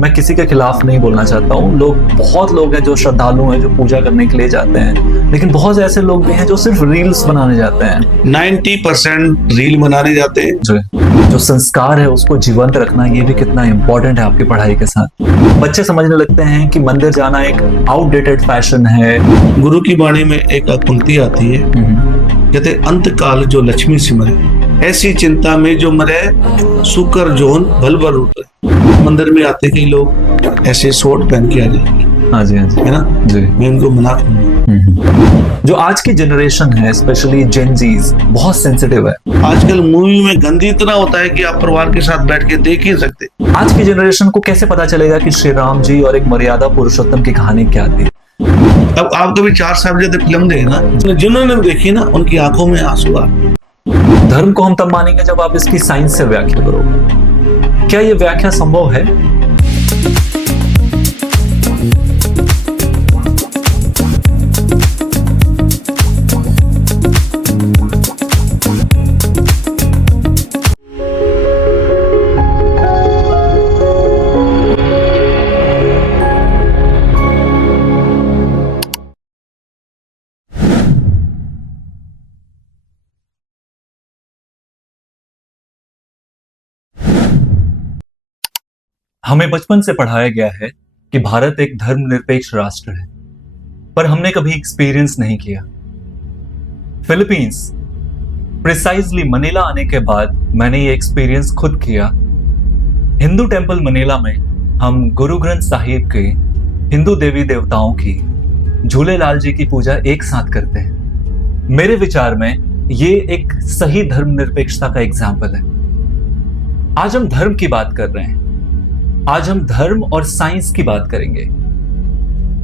मैं किसी के खिलाफ नहीं बोलना चाहता हूँ। बहुत लोग हैं जो श्रद्धालु हैं, जो पूजा करने के लिए जाते हैं, लेकिन बहुत से ऐसे लोग भी हैं जो सिर्फ रील्स बनाने जाते हैं। 90% रील बनाने जाते हैं। जो संस्कार है उसको जीवंत रखना, ये भी कितना इम्पोर्टेंट है आपकी पढ़ाई के साथ। बच्चे समझने लगते हैं कि मंदिर जाना एक आउटडेटेड फैशन है। गुरु की वाणी में एक पंक्ति आती है, कहते अंत काल जो लक्ष्मी सिमरे, ऐसी चिंता में जो मरे, सुकर जोन भल भल उतरे। मंदिर में आते कई लोग ऐसे शॉर्ट पहन के आ जाएंगे। हाँ जी, हाँ जी, है ना जी। मैं उनको मना करूंगा। जो आज की जनरेशन है, स्पेशली जेन जीज, बहुत सेंसिटिव है। आजकल मूवी में गंदी इतना होता है कि आप परिवार के साथ बैठ के देख ही सकते। आज की जनरेशन को कैसे पता चलेगा कि श्री राम जी और एक मर्यादा पुरुषोत्तम की कहानी क्या थी? अब आप कभी 4 साहबजादे फिल्म देखे ना, जिन्होंने देखी ना उनकी आंखों में आंसू आ। धर्म को हम तब मानेंगे जब आप इसकी साइंस से व्याख्या करोगे। क्या ये व्याख्या संभव है? हमें बचपन से पढ़ाया गया है कि भारत एक धर्मनिरपेक्ष राष्ट्र है, पर हमने कभी एक्सपीरियंस नहीं किया। फिलीपींस, प्रिसाइजली मनीला आने के बाद मैंने ये एक्सपीरियंस खुद किया। हिंदू टेंपल मनीला में हम गुरु ग्रंथ साहिब के, हिंदू देवी देवताओं की, झूलेलाल जी की पूजा एक साथ करते हैं। मेरे विचार में ये एक सही धर्मनिरपेक्षता का एग्जाम्पल है। आज हम धर्म की बात कर रहे हैं। आज हम धर्म और साइंस की बात करेंगे।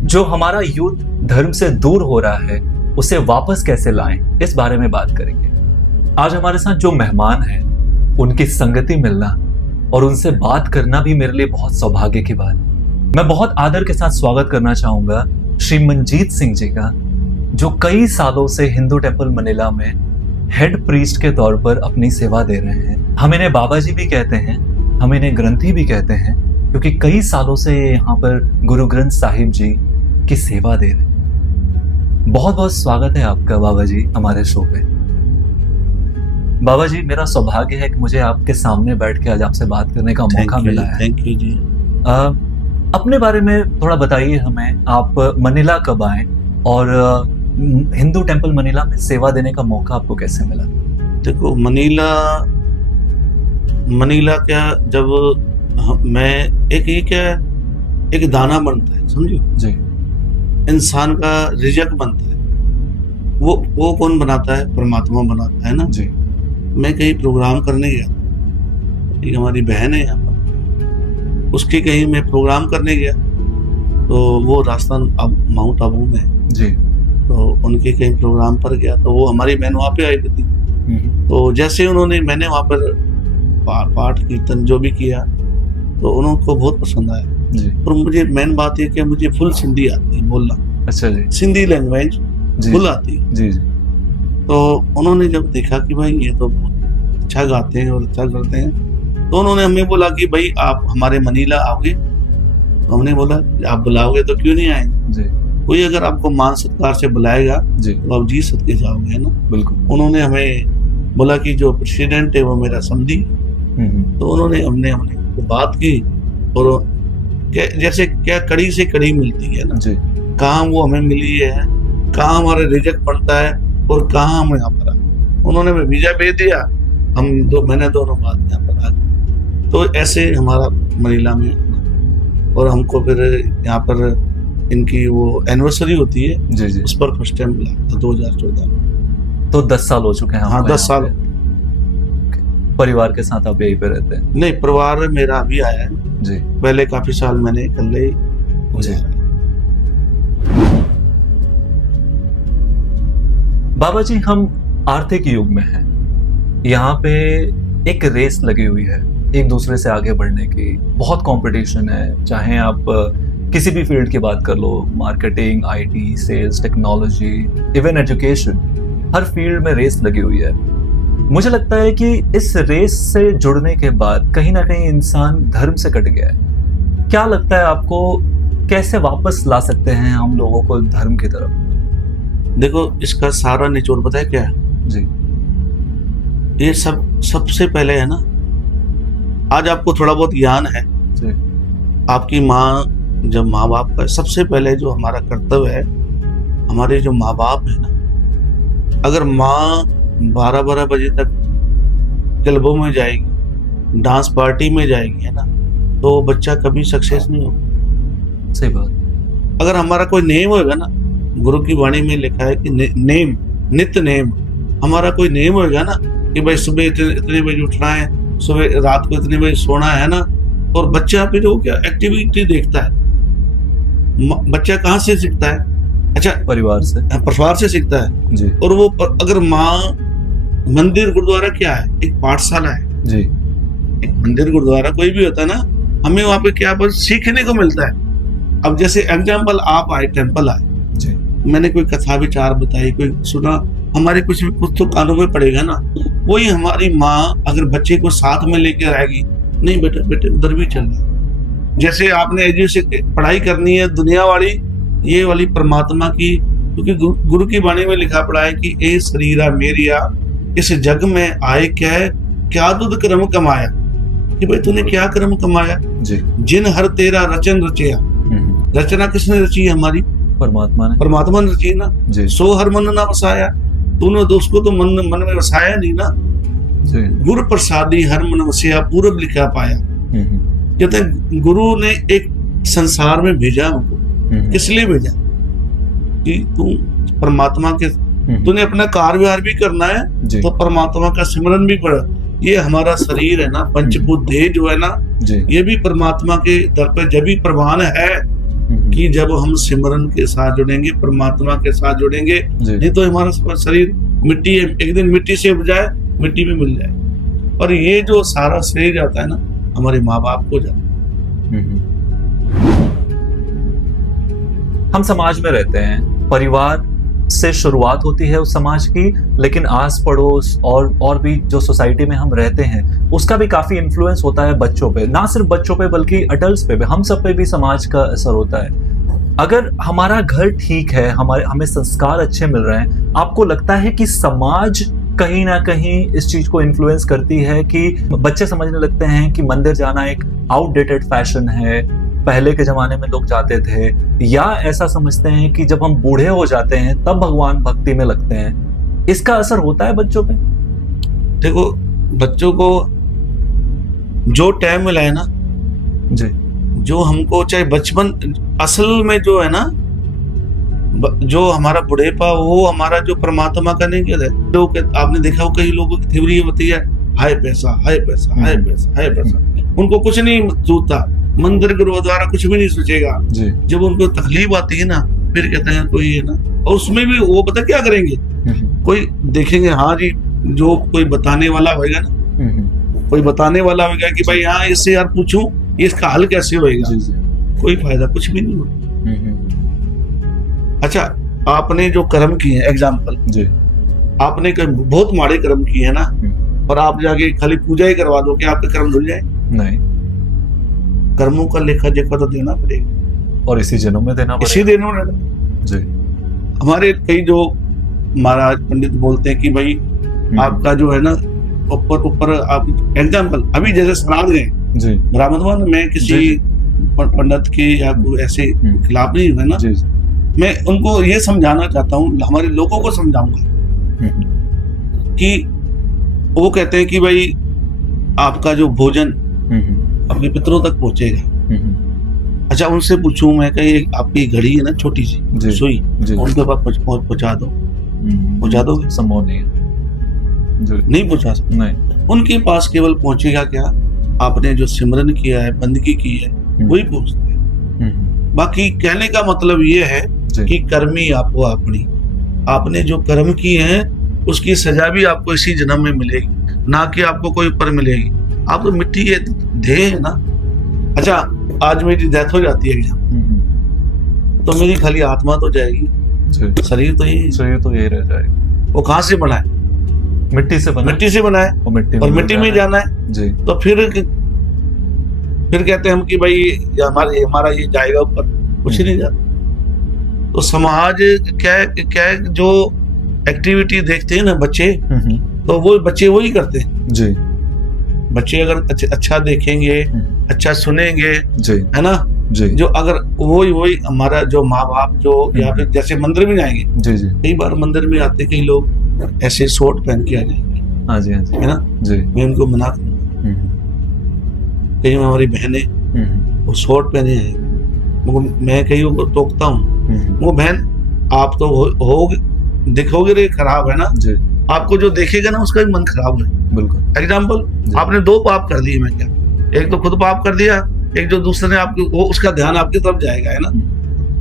जो हमारा यूथ धर्म से दूर हो रहा है उसे वापस कैसे लाएं, इस बारे में बात करेंगे। आज हमारे साथ जो मेहमान हैं उनकी संगति मिलना और उनसे बात करना भी मेरे लिए बहुत सौभाग्य की बात। मैं बहुत आदर के साथ स्वागत करना चाहूंगा श्री मनजीत सिंह जी का, जो कई सालों से हिंदू टेंपल मनीला में हेड प्रीस्ट के तौर पर अपनी सेवा दे रहे हैं। हम इन्हें बाबा जी भी कहते हैं, हम इन्हें ग्रंथी भी कहते हैं, क्योंकि कई सालों से यहाँ पर गुरु ग्रंथ साहिब जी की सेवा दे रहे हैं। बहुत बहुत स्वागत है आपका बाबा जी हमारे शो पे। बाबा जी, मेरा सौभाग्य है कि मुझे आपके सामने बैठ के आज आपसे बात करने का मौका मिला है। थैंक यू जी। अपने बारे में थोड़ा बताइए हमें। आप मनीला कब आए और हिंदू टेंपल मनीला में सेवा देने का मौका आपको कैसे मिला? देखो, मनीला क्या, जब मैं एक दाना बनता है, समझो जी। इंसान का रिजक बनता है, वो कौन बनाता है? परमात्मा बनाता है ना जी। मैं कहीं प्रोग्राम करने गया, एक हमारी बहन है यहाँ पर, उसके कहीं मैं प्रोग्राम करने गया, तो वो राजस्थान माउंट आबू में जी। तो उनके कहीं प्रोग्राम पर गया, तो वो हमारी बहन वहाँ पे आई थी। तो जैसे मैंने वहाँ पर पाठ कीर्तन जो भी किया तो उनको बहुत पसंद आया जी। और मुझे मेन बात है कि मुझे फुल सिंधी आती है बोलना। अच्छा जी। सिंधी लैंग्वेज फुल आती है जी जी। तो उन्होंने जब देखा कि भाई ये तो बहुत अच्छा गाते हैं और अच्छा करते हैं, तो उन्होंने हमें बोला कि भाई आप हमारे मनीला आओगे? तो हमने बोला आप बुलाओगे तो क्यों नहीं आएंगे जी। कोई अगर आपको मान सत्कार से बुलाएगा जी तो आप जी सदके जाओगे, है ना। बिल्कुल। उन्होंने हमें बोला कि जो प्रेसिडेंट है वो मेरा समधी, तो उन्होंने हमने बात की और जैसे क्या कड़ी से कड़ी मिलती है ना जी। कहाँ वो हमें मिली है, कहाँ हमारे रिजेक्ट पड़ता है और कहाँ हम यहाँ पर आए। उन्होंने हमें वीजा भेज दिया, हम महीने दोनों बाद यहाँ पर आ गए। तो ऐसे हमारा मनीला में, और हमको फिर यहाँ पर इनकी वो एनिवर्सरी होती है जी जी। उस पर फर्स्ट टाइम बुलाया था 2014 में। तो 10 साल हो चुके हैं। हाँ, 10 साल। परिवार के साथ आप यहीं पे रहते हैं? नहीं, परिवार मेरा अभी आया है जी। पहले काफी साल मैंने अकेले ही गुजारा। बाबा जी, हम आर्थिक युग में हैं। यहाँ पे एक रेस लगी हुई है एक दूसरे से आगे बढ़ने की। बहुत कंपटीशन है, चाहे आप किसी भी फील्ड की बात कर लो, marketing, IT, sales, technology, even education, हर फील्ड में रेस लगी हुई है। मुझे लगता है कि इस रेस से जुड़ने के बाद कहीं ना कहीं इंसान धर्म से कट गया है। क्या लगता है आपको, कैसे वापस ला सकते हैं हम लोगों को धर्म की तरफ? देखो, इसका सारा निचोड़ पता है क्या है? जी ये सबसे पहले है ना, आज आपको थोड़ा बहुत ज्ञान है। जी आपकी माँ, जब माँ बाप का सबसे पहले जो हमारा कर्तव्य है, हमारे जो माँ बाप है ना, अगर माँ 12-12 बजे तक क्लबों में जाएगी, डांस पार्टी में जाएगी, है ना, तो बच्चा कभी सक्सेस नहीं होगा। सही बात। अगर हमारा कोई नेम होगा ना, गुरु की वाणी में लिखा है कि नेम, नित्य नेम, हमारा कोई नेम होगा ना कि भाई सुबह इतने बजे उठना है, सुबह रात को इतने बजे सोना है ना, और बच्चा फिर वो क्या एक्टिविटी देखता है। बच्चा कहाँ से सीखता है? अच्छा, परिवार से सीखता है जी। और वो अगर माँ, मंदिर गुरुद्वारा क्या है? एक पाठशाला है जी। एक मंदिर गुरुद्वारा कोई भी होता है ना, हमें वहाँ पे क्या बस सीखने को मिलता है। अब जैसे एग्जाम्पल, आप आए, टेम्पल आए जी, मैंने कोई कथा विचार बताई, कोई सुना, हमारे कुछ तो कानों में पड़ेगा ना। वही हमारी माँ अगर बच्चे को साथ में लेकर आएगी, नहीं बेटा बेटे उधर भी चलना। जैसे आपने एजुकेशन पढ़ाई करनी है दुनिया वाली, ये वाली परमात्मा की, क्योंकि गुरु की वाणी में लिखा पड़ा है कि ए शरीरा मेरिया, इस जग में आए क्या तुद कर्म कमाया, कि भाई तूने क्या कर्म कमाया जी। जिन हर तेरा रचन रचया। रचना किसने रची है? हमारी परमात्मा ने रची ना जी। सो हर मन ना वसाया, तूने तो उसको तो मन में वसाया नहीं ना जी। गुरु प्रसादी हर मन वसिया, पूरब लिखा पाया। कहते हैं गुरु ने एक संसार में भेजा हमको, किस लिए भेजा? कि तू परमात्मा के, तूने अपना कार्य भी करना है तो परमात्मा का सिमरन भी कर। ये हमारा शरीर है ना, पंचभूत देह जो है ना, ये भी परमात्मा के दर पे जब भी प्रवान है कि जब हम सिमरन के साथ जुड़ेंगे, परमात्मा के साथ जुड़ेंगे। नहीं तो हमारा शरीर मिट्टी है, एक दिन मिट्टी से उपजाए, मिट्टी में मिल जाए। और ये जो सारा श्रेय जाता है ना, हमारे माँ बाप को जाता है। हम समाज में रहते हैं, परिवार से शुरुआत होती है उस समाज की, लेकिन आस पड़ोस और भी जो सोसाइटी में हम रहते हैं, उसका भी काफी इन्फ्लुएंस होता है बच्चों पे। ना सिर्फ बच्चों पे बल्कि अडल्ट्स पे भी, हम सब पे भी समाज का असर होता है। अगर हमारा घर ठीक है, हमें संस्कार अच्छे मिल रहे हैं, आपको लगता है कि समाज कहीं ना कहीं इस चीज को इन्फ्लुएंस करती है कि बच्चे समझने लगते हैं कि मंदिर जाना एक आउटडेटेड फैशन है, पहले के जमाने में लोग जाते थे, या ऐसा समझते हैं कि जब हम बूढ़े हो जाते हैं तब भगवान भक्ति में लगते हैं? इसका असर होता है बच्चों पे? देखो, बच्चों को जो टाइम मिला है ना जी, जो हमको चाहे बचपन, असल में जो है ना, जो हमारा बुढ़ेपा, वो हमारा जो परमात्मा का नहीं कहते लोग। आपने देखा हो कई लोगों की थ्योरी होती है, हाय पैसा हाय पैसा हाय पैसा हाय पैसा, उनको कुछ नहीं सूझता, मंदिर गुरुद्वारा कुछ भी नहीं सोचेगा। जब उनको तकलीफ आती है ना, फिर कहते हैं कोई है ना, और उसमें भी वो पता क्या करेंगे, कोई देखेंगे, हाँ जी, जो कोई बताने वाला होगा ना, कोई बताने वाला होगा कि भाई हाँ इससे यार पूछूं इसका हल कैसे होएगा, कोई फायदा कुछ भी नहीं होगा। अच्छा, आपने जो कर्म किए हैं, एग्जाम्पल, आपने बहुत माड़े कर्म किए हैं ना, और आप जाके खाली पूजा ही करवा दो, क्या आपके कर्म धुल जाए? नहीं, कर्मों का लेखा जोखा तो देना पड़ेगा, और इसी जन्म में देना पड़ेगा, इसी दिनों में जी। हमारे कई जो महाराज पंडित बोलते हैं कि भाई आपका जो है ना ऊपर आप एग्जाम्पल, अभी जैसे श्राद्ध गए ब्राह्मण में किसी पंडित के या कोई ऐसे खिलाफ नहीं है ना, मैं उनको ये समझाना चाहता हूँ, हमारे लोगों को समझाऊंगा कि वो कहते हैं कि भाई आपका जो भोजन अपने पितरों तक पहुंचेगा। अच्छा, उनसे पूछूं मैं, कहीं आपकी घड़ी है ना छोटी सी सुई, उनके पास पहुंचा दोगे? संभव नहीं है, नहीं पहुंचा सकते। नहीं, उनके पास केवल पहुंचेगा क्या, आपने जो सिमरन किया है, बंदगी की है, वही पहुंचता है। बाकी कहने का मतलब ये है कि कर्मी आपको अपनी, आपने जो कर्म किए हैं उसकी सजा भी आपको इसी जन्म में मिलेगी, ना कि आपको कोई ऊपर मिलेगी। आप तो मिट्टी के देह है ना। अच्छा, आज मेरी डेथ हो जाती है तो मेरी खाली आत्मा तो जाएगी, शरीर तो यही रह जाएगा। वो कहाँ से बना है? मिट्टी से बना है, और मिट्टी में जाना है जी। तो फिर फिर कहते हैं हम कि भाई ये हमारा ये जाएगा ऊपर, कुछ ही नहीं जाता। तो समाज क्या है, जो एक्टिविटी देखते हैं ना बच्चे, तो वो बच्चे वही करते हैं जी। बच्चे अगर अच्छा देखेंगे, अच्छा सुनेंगे, जी है ना जी जो अगर वही हमारा जो माँ बाप जो या फिर जैसे मंदिर में जाएंगे, जी जी कई बार मंदिर में आते कई लोग ऐसे शॉर्ट पहन के आ जाएंगे, हाँ जी हाँ जी है ना, जी मैं उनको मना करूंगा। कई हमारी बहनें वो शॉर्ट पहने हैं, मैं कईयों को टोकता हूँ, वो बहन आप तो हो दिखोगे रे खराब, है ना, जी आपको जो देखेगा ना उसका भी मन खराब है। बिल्कुल। एग्जाम्पल, आपने 2 पाप कर दिए, मैं क्या, एक तो खुद पाप कर दिया, एक जो दूसरे ने आपको, वो उसका ध्यान आपकी तरफ जाएगा, है ना।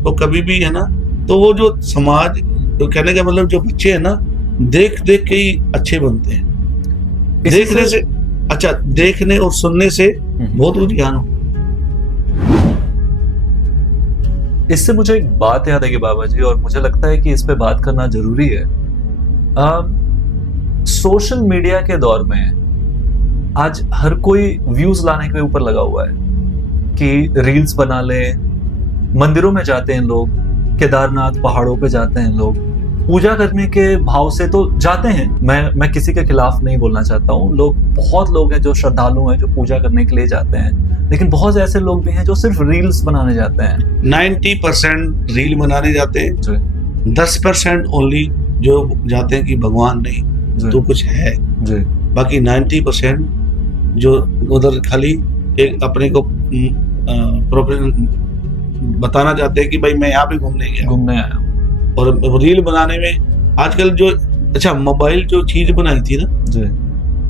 तो कभी भी, है ना, तो वो जो समाज, तो कहने का मतलब जो बच्चे हैं ना, देख देख के ही अच्छे बनते हैं। देखने से अच्छा, देखने और सुनने से बहुत कुछ ज्ञान हो। इससे मुझे एक बात याद आई बाबा जी, और मुझे लगता है कि इस पे बात करना जरूरी है। सोशल मीडिया के दौर में आज हर कोई व्यूज लाने के ऊपर लगा हुआ है कि रील्स बना ले, मंदिरों में जाते हैं लोग, केदारनाथ पहाड़ों पे जाते हैं लोग, पूजा करने के भाव से तो जाते हैं। मैं किसी के खिलाफ नहीं बोलना चाहता हूँ, बहुत लोग हैं जो श्रद्धालु हैं, जो पूजा करने के लिए जाते हैं, लेकिन बहुत से ऐसे लोग भी हैं जो सिर्फ रील्स बनाने जाते हैं। 90% रील बनाने जाते हैं, 10% ओनली जो जाते हैं कि भगवान नहीं तो कुछ है जी। बाकी 90% जो उधर खाली एक अपने को बताना चाहते हैं कि भाई मैं यहाँ पे घूमने आया हूँ। और रील बनाने में आजकल जो, अच्छा, मोबाइल जो चीज बनाई थी ना जी,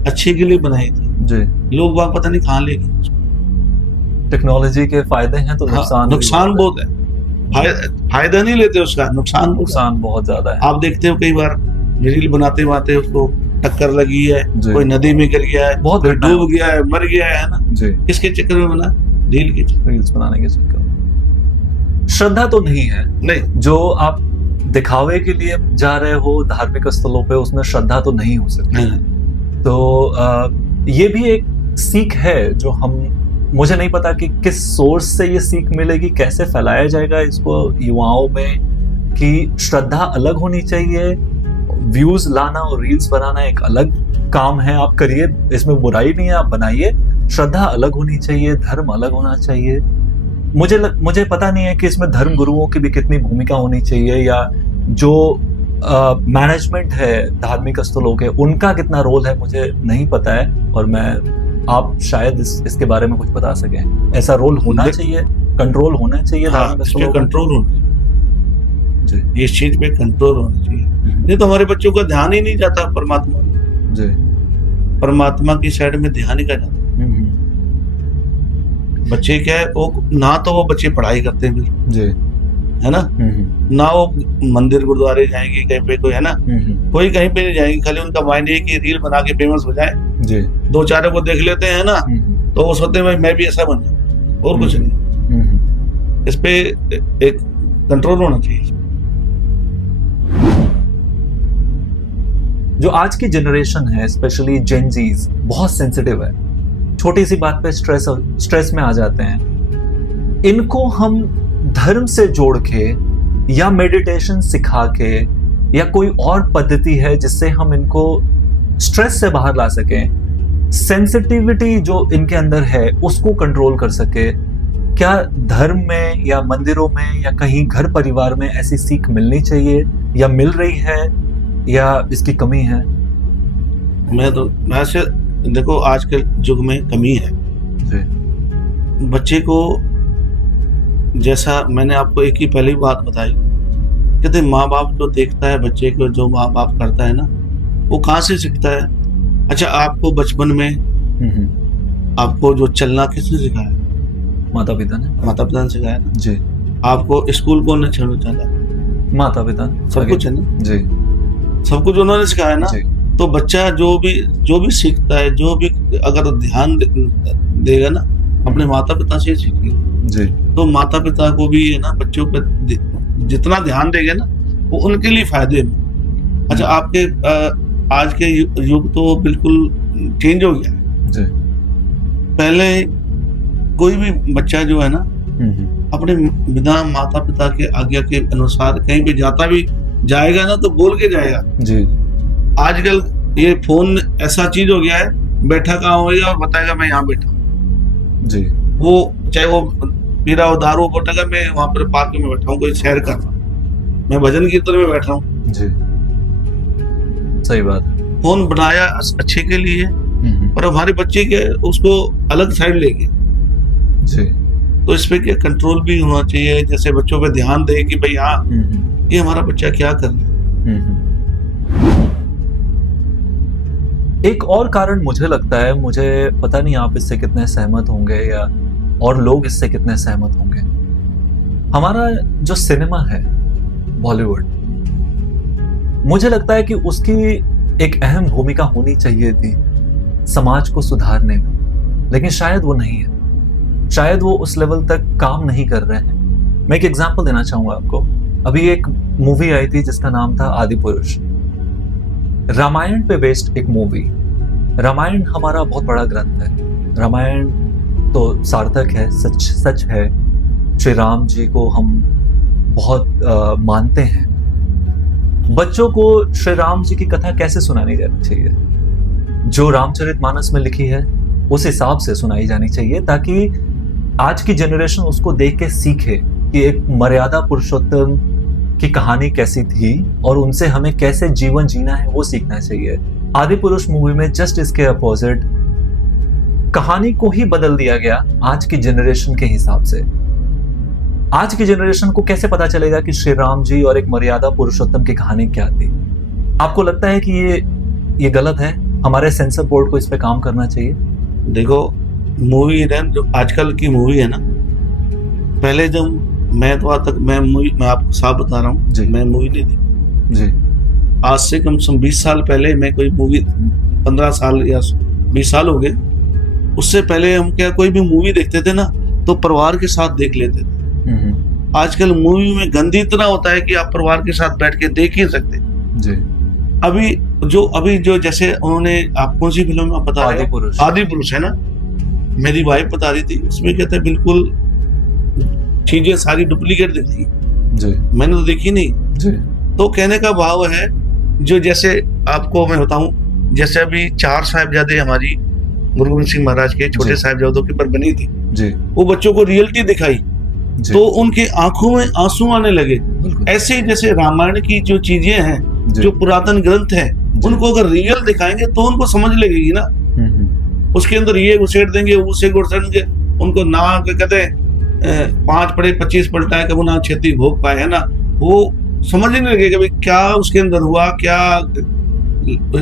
अच्छे के लिए बनाई थी जी, लोग वहां पता नहीं कहाँ ले गए। टेक्नोलॉजी के फायदे हैं तो नुकसान बहुत है, फायदा नहीं लेते उसका, नुकसान बहुत ज्यादा है। आप देखते हो कई बार रील बनाते बनाते उसको टक्कर लगी है, कोई नदी में गिर गया है, बहुत डूब गया है, मर गया है ना जी। किसके चक्कर में बना? रील के चक्कर, रील्स बनाने के चक्कर में। श्रद्धा तो नहीं है, नहीं, जो आप दिखावे के लिए जा रहे हो धार्मिक स्थलों पे, उसमें श्रद्धा तो नहीं हो सकती। तो ये भी एक सीख है जो मुझे नहीं पता कि किस सोर्स से ये सीख मिलेगी, कैसे फैलाया जाएगा इसको युवाओं में कि श्रद्धा अलग होनी चाहिए, व्यूज लाना और रील्स बनाना एक अलग काम है, आप करिए, इसमें बुराई नहीं है, आप बनाइए। श्रद्धा अलग होनी चाहिए, धर्म अलग होना चाहिए। मुझे पता नहीं है कि इसमें धर्म गुरुओं की भी कितनी भूमिका होनी चाहिए, या जो मैनेजमेंट है धार्मिक स्थलों के, उनका कितना रोल है, मुझे नहीं पता है। और आप शायद इसके बारे में कुछ बता सकें। ऐसा रोल होना चाहिए, कंट्रोल होना चाहिए, कंट्रोल होना जी, इस चीज पे कंट्रोल होना चाहिए, नहीं तो हमारे बच्चों का ध्यान ही नहीं जाता परमात्मा जी, परमात्मा की साइड में ध्यान ही का जाता। बच्चे क्या है, वो ना तो वो बच्चे पढ़ाई करते हैं जी, है ना, ना वो मंदिर गुरुद्वारे जाएंगे कहीं पे, कोई है ना, कोई कहीं पे नहीं जाएंगे, खाली उनका माइंड है कि रील बना के फेमस हो जाए जी, 2-4 को देख लेते हैं ना, तो वो सोचते हैं मैं भी ऐसा बन जाऊं, और कुछ नहीं। इस पे एक कंट्रोल होना चाहिए। जो आज की जनरेशन है, स्पेशली जेन जीज, बहुत सेंसिटिव है, छोटी सी बात पे स्ट्रेस में आ जाते हैं। इनको हम धर्म से जोड़ के या मेडिटेशन सिखा के या कोई और पद्धति है जिससे हम इनको स्ट्रेस से बाहर ला सकें, सेंसिटिविटी जो इनके अंदर है उसको कंट्रोल कर सके, क्या धर्म में या मंदिरों में या कहीं घर परिवार में ऐसी सीख मिलनी चाहिए, या मिल रही है, या इसकी कमी है? मैं से देखो, आज के युग में कमी है जी। बच्चे को, जैसा मैंने आपको एक ही पहली बात बताई, कहते माँ बाप जो देखता है बच्चे को, जो माँ बाप करता है ना, वो कहाँ से सीखता है? अच्छा, आपको बचपन में आपको जो चलना किसने सिखाया? माता पिता ने सिखाया ना जी। आपको स्कूल कौन ने चला? माता पिता, सब कुछ है ना जी, सब कुछ उन्होंने सिखाया ना। तो बच्चा जो भी सीखता है, जो भी अगर ध्यान देगा ना, अपने माता पिता से सीखेगा जी। तो माता पिता को भी, है ना, बच्चों पर जितना ध्यान देंगे ना, वो उनके लिए फायदे में। अच्छा, आपके आज के युग तो बिल्कुल चेंज हो गया जी। पहले कोई भी बच्चा जो है ना अपने बिना माता पिता के आज्ञा के अनुसार कहीं भी जाता भी जाएगा ना तो बोल के जाएगा जी। आजकल ये फोन ऐसा चीज हो गया है, बैठा कहाँ होगा और बताएगा मैं यहाँ बैठा हूँ जी। वो चाहे वो पीरा हो दारू बोलेगा मैं वहां पर पार्क में बैठा हूँ, कोई सैर कर रहा हूँ, मैं भजन कीर्तन में बैठा हूँ। जी सही बात है। फोन बनाया अच्छे के लिए और हमारे बच्चे के उसको अलग साइड ले गए जी। तो इस पे क्या कंट्रोल भी होना चाहिए, जैसे बच्चों पे ध्यान दे कि भाई हाँ ये हमारा बच्चा क्या कर रहा है। एक और कारण मुझे लगता है, मुझे पता नहीं आप इससे कितने सहमत होंगे या और लोग इससे कितने सहमत होंगे, हमारा जो सिनेमा है बॉलीवुड, मुझे लगता है कि उसकी एक अहम भूमिका होनी चाहिए थी समाज को सुधारने में, लेकिन शायद वो नहीं है, शायद वो उस लेवल तक काम नहीं कर रहे हैं। मैं एक एग्जांपल देना चाहूंगा आपको। अभी एक मूवी आई थी जिसका नाम था आदि पुरुष, रामायण पे बेस्ड एक मूवी। रामायण हमारा बहुत बड़ा ग्रंथ है, रामायण तो सार्थक है, सच है, श्री राम जी को हम बहुत मानते हैं। बच्चों को श्री राम जी की कथा कैसे सुनानी जानी चाहिए, जो रामचरितमानस में लिखी है उस हिसाब से सुनाई जानी चाहिए, ताकि आज की जनरेशन उसको देख के सीखे कि एक मर्यादा पुरुषोत्तम की कहानी कैसी थी और उनसे हमें कैसे जीवन जीना है वो सीखना चाहिए। आदि पुरुष मूवी में जस्ट इसके अपोजिट कहानी को ही बदल दिया गया आज की जनरेशन के हिसाब से। आज की जनरेशन को कैसे पता चलेगा कि श्री राम जी और एक मर्यादा पुरुषोत्तम की कहानी क्या थी? आपको लगता है कि ये गलत है? हमारे सेंसर बोर्ड को इस पे काम करना चाहिए। देखो मूवी है जो आजकल की मूवी है ना, पहले जब मैं तो आज तक मैं आपको साफ बता रहा हूँ, मैं मूवी नहीं देखी जी। आज से कम से कम 20 साल पहले मैं कोई मूवी 15 साल या 20 साल हो गए, उससे पहले हम क्या कोई भी मूवी देखते थे ना तो परिवार के साथ देख लेते थे। आजकल मूवी में गंदी इतना होता है कि आप परिवार के साथ बैठ के देख ही सकते जी। अभी जो जैसे उन्होंने आप कौन सी फिल्म में बता रहे हैं, आदि पुरुष है ना, मेरी वाइफ बता रही थी, उसमें कहते हैं बिल्कुल चीजें सारी डुप्लीकेट दिखती जी। मैंने तो देखी नहीं जी। तो कहने का भाव है जो जैसे आपको मैं बताऊं, जैसे अभी 4 साहिबजादे हमारी गुरु गोविंद सिंह महाराज के छोटे साहिबजादों के ऊपर बनी थी जी। वो बच्चों को रियलिटी दिखाई तो उनके आंखों में आंसू आने लगे। ऐसे ही जैसे रामायण की जो चीजें हैं, जो पुरातन ग्रंथ है, उनको अगर रियल दिखाएंगे तो उनको समझ लगेगी ना। उसके अंदर ये घुसेड़ देंगे, उसे घुसेड़ देंगे, उनको ना कहते हैं 5 पढ़े 25 पलटा है, कभी ना क्षति भोग पाए, है ना, वो समझ नहीं लगेगा भाई क्या उसके अंदर हुआ, क्या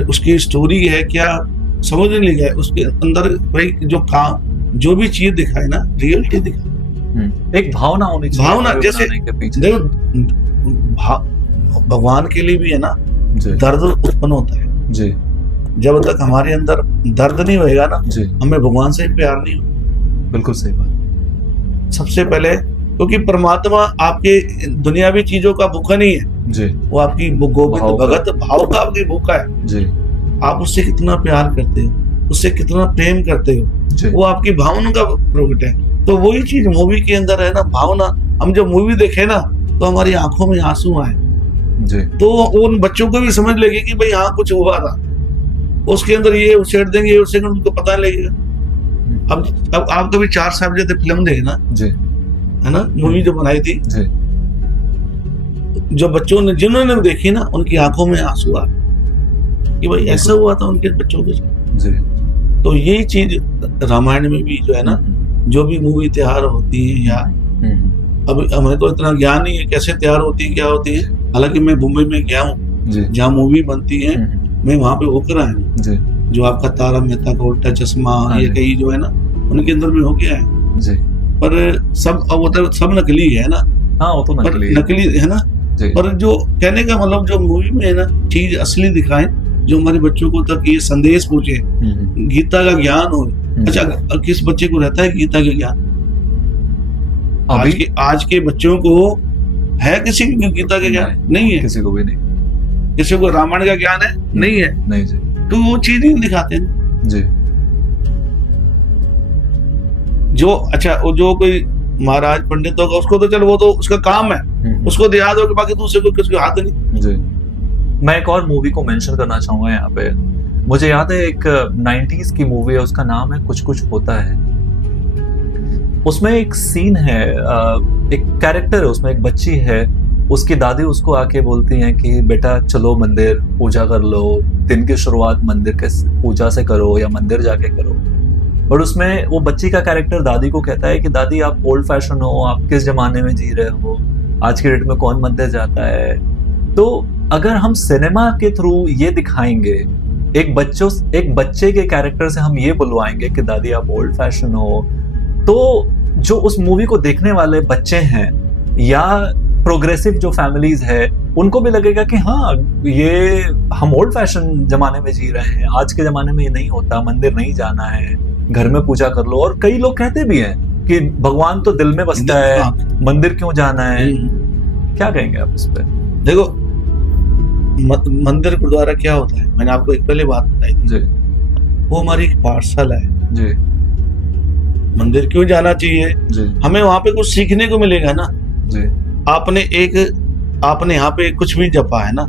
उसकी स्टोरी है, क्या समझ नहीं लगे उसके अंदर। भाई जो भी चीज दिखाए ना, रियलिटी दिखाए, एक भावना होनी चाहिए। भावना जैसे देखो भगवान के लिए भी है ना दर्द उत्पन्न होता है जी। जब तक हमारे अंदर दर्द नहीं होएगा ना जी, हमें भगवान से प्यार नहीं होगा। बिल्कुल सही बात। सबसे पहले क्योंकि परमात्मा आपके दुनियावी चीजों का भूखा नहीं है जी, वो आपकी गोविंद भगत भाव का आपकी भूखा है जी। आप उससे कितना प्यार करते हो, उससे कितना प्रेम करते हो, वो आपकी भावना का प्रकट है। तो वही चीज मूवी के अंदर है ना, भावना। हम जब मूवी देखे ना तो हमारी आंखों में आंसू आए जी, तो उन बच्चों को भी समझ लगे कि भाई हाँ कुछ हुआ था। उसके अंदर ये उछेड़ देंगे, ये उसे उनको पता लगेगा। अब आप कभी 4 साहिबजादे फिल्म देखे ना जी, है ना, मूवी जो बनाई थी जी, जो बच्चों ने जिन्होंने देखी ना उनकी आंखों में आंसू आ कि भाई ऐसा हुआ था उनके बच्चों के साथ जी। तो यही चीज रामायण में भी जो है ना, जो भी मूवी तैयार होती है, या अब हमें तो इतना ज्ञान नहीं है कैसे तैयार होती है, क्या होती है। हालांकि मैं मुंबई में गया हूँ जहाँ मूवी बनती है, मैं वहां पे होकर आया हूँ। जो आपका तारा मेहता का उल्टा चश्मा, ये कई जो है ना उनके अंदर में हो गया है जी। पर सब अब वो तो सब नकली है ना। हाँ, वो तो नकली है ना। पर जो कहने का मतलब जो मूवी में है ना चीज असली दिखाएं, जो हमारे बच्चों को तक ये संदेश पहुंचे, गीता का ज्ञान हो। अच्छा, किस बच्चे को रहता है गीता का ज्ञान? आज के बच्चों को है किसी को गीता का ज्ञान? नहीं है, किसी को भी नहीं। किसी को रामायण का ज्ञान है? नहीं है। नहीं जी। तो वो चीज नहीं दिखाते हैं जी। जो अच्छा वो जो कोई महाराज पंडित होगा उसको तो चलो वो तो उसका काम है, उसको तो याद होगा, बाकी दूसरे को किसके हाथ नहीं। जी। मैं एक और मूवी को मेंशन करना चाहूंगा यहाँ पे। मुझे याद है एक 90s की मूवी है, उसका नाम है कुछ कुछ होता है। उसमें एक सीन है, एक कैरेक्टर है उसमें, एक बच्ची है, उसकी दादी उसको आके बोलती हैं कि बेटा चलो मंदिर पूजा कर लो, दिन की शुरुआत मंदिर के पूजा से करो या मंदिर जाके करो। और उसमें वो बच्ची का कैरेक्टर दादी को कहता है कि दादी आप ओल्ड फैशन हो, आप किस जमाने में जी रहे हो, आज के डेट में कौन मंदिर जाता है। तो अगर हम सिनेमा के थ्रू ये दिखाएंगे, एक बच्चे के कैरेक्टर से हम ये बुलवाएंगे कि दादी आप ओल्ड फैशन हो, तो जो उस मूवी को देखने वाले बच्चे हैं या प्रोग्रेसिव जो फैमिलीज है, उनको भी लगेगा कि हाँ ये हम ओल्ड फैशन जमाने में जी रहे हैं, आज के जमाने में ये नहीं होता, मंदिर नहीं जाना है, घर में पूजा कर लो। और कई लोग कहते भी हैं कि भगवान तो दिल में बसता है, मंदिर क्यों जाना है। क्या कहेंगे आप इस पे? देखो मंदिर गुरुद्वारा क्या होता है, मैंने आपको एक पहले बात बताई थी, वो हमारी एक पाठशाला है जी। मंदिर क्यों जाना चाहिए जी। हमें वहां पे कुछ सीखने को मिलेगा ना जी। आपने यहाँ पे कुछ भी जपा है ना,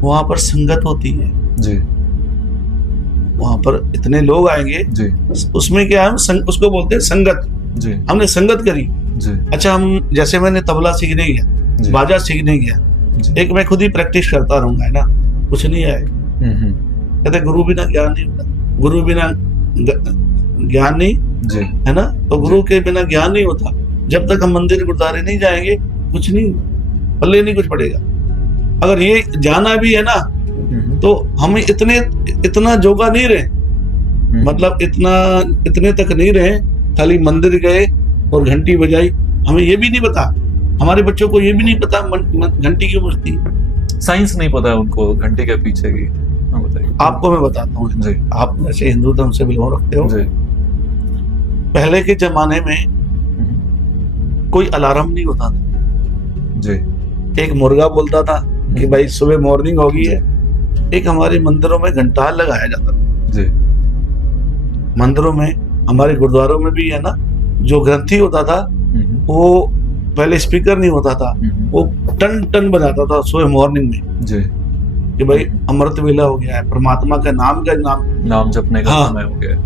वहां पर संगत होती है जी। वहां पर इतने लोग आएंगे जी। उसमें क्या है, उसको बोलते हैं संगत जी। हमने संगत करी जी। अच्छा हम जैसे मैंने तबला सीखने गया, बाजा सीखने गया, एक मैं खुद ही प्रैक्टिस करता रहूंगा है ना, कुछ नहीं आएगा। कहते गुरु बिना ज्ञान नहीं होता, गुरु बिना ज्ञान नहीं जी। है ना, तो गुरु के बिना ज्ञान नहीं होता। जब तक हम मंदिर गुरुद्वारे नहीं जाएंगे कुछ नहीं, पल्ले नहीं कुछ पड़ेगा। अगर ये जाना भी है ना तो हम इतना जोगा नहीं रहे, मतलब इतने तक नहीं रहे, खाली मंदिर गए और घंटी बजाई। हमें ये भी नहीं पता, हमारे बच्चों को ये भी नहीं पता घंटी क्यों बजती है, साइंस नहीं पता है उनको घंटी के पीछे की। बताइए। आपको मैं बताता हूँ, आप वैसे हिंदू धर्म से बिलोंग रखते हो। पहले के जमाने में कोई अलार्म नहीं होता था जी। एक मुर्गा बोलता था कि भाई सुबह मॉर्निंग होगी है। एक हमारे मंदिरों में घंटा लगाया जाता था जी। मंदिरों में, हमारे गुरुद्वारों में भी है ना, जो ग्रंथी होता था वो पहले स्पीकर नहीं होता था, वो टन टन बजाता था सुबह मॉर्निंग में जी कि भाई अमृत वेला हो गया है, परमात्मा का नाम जपने का समय हो गया।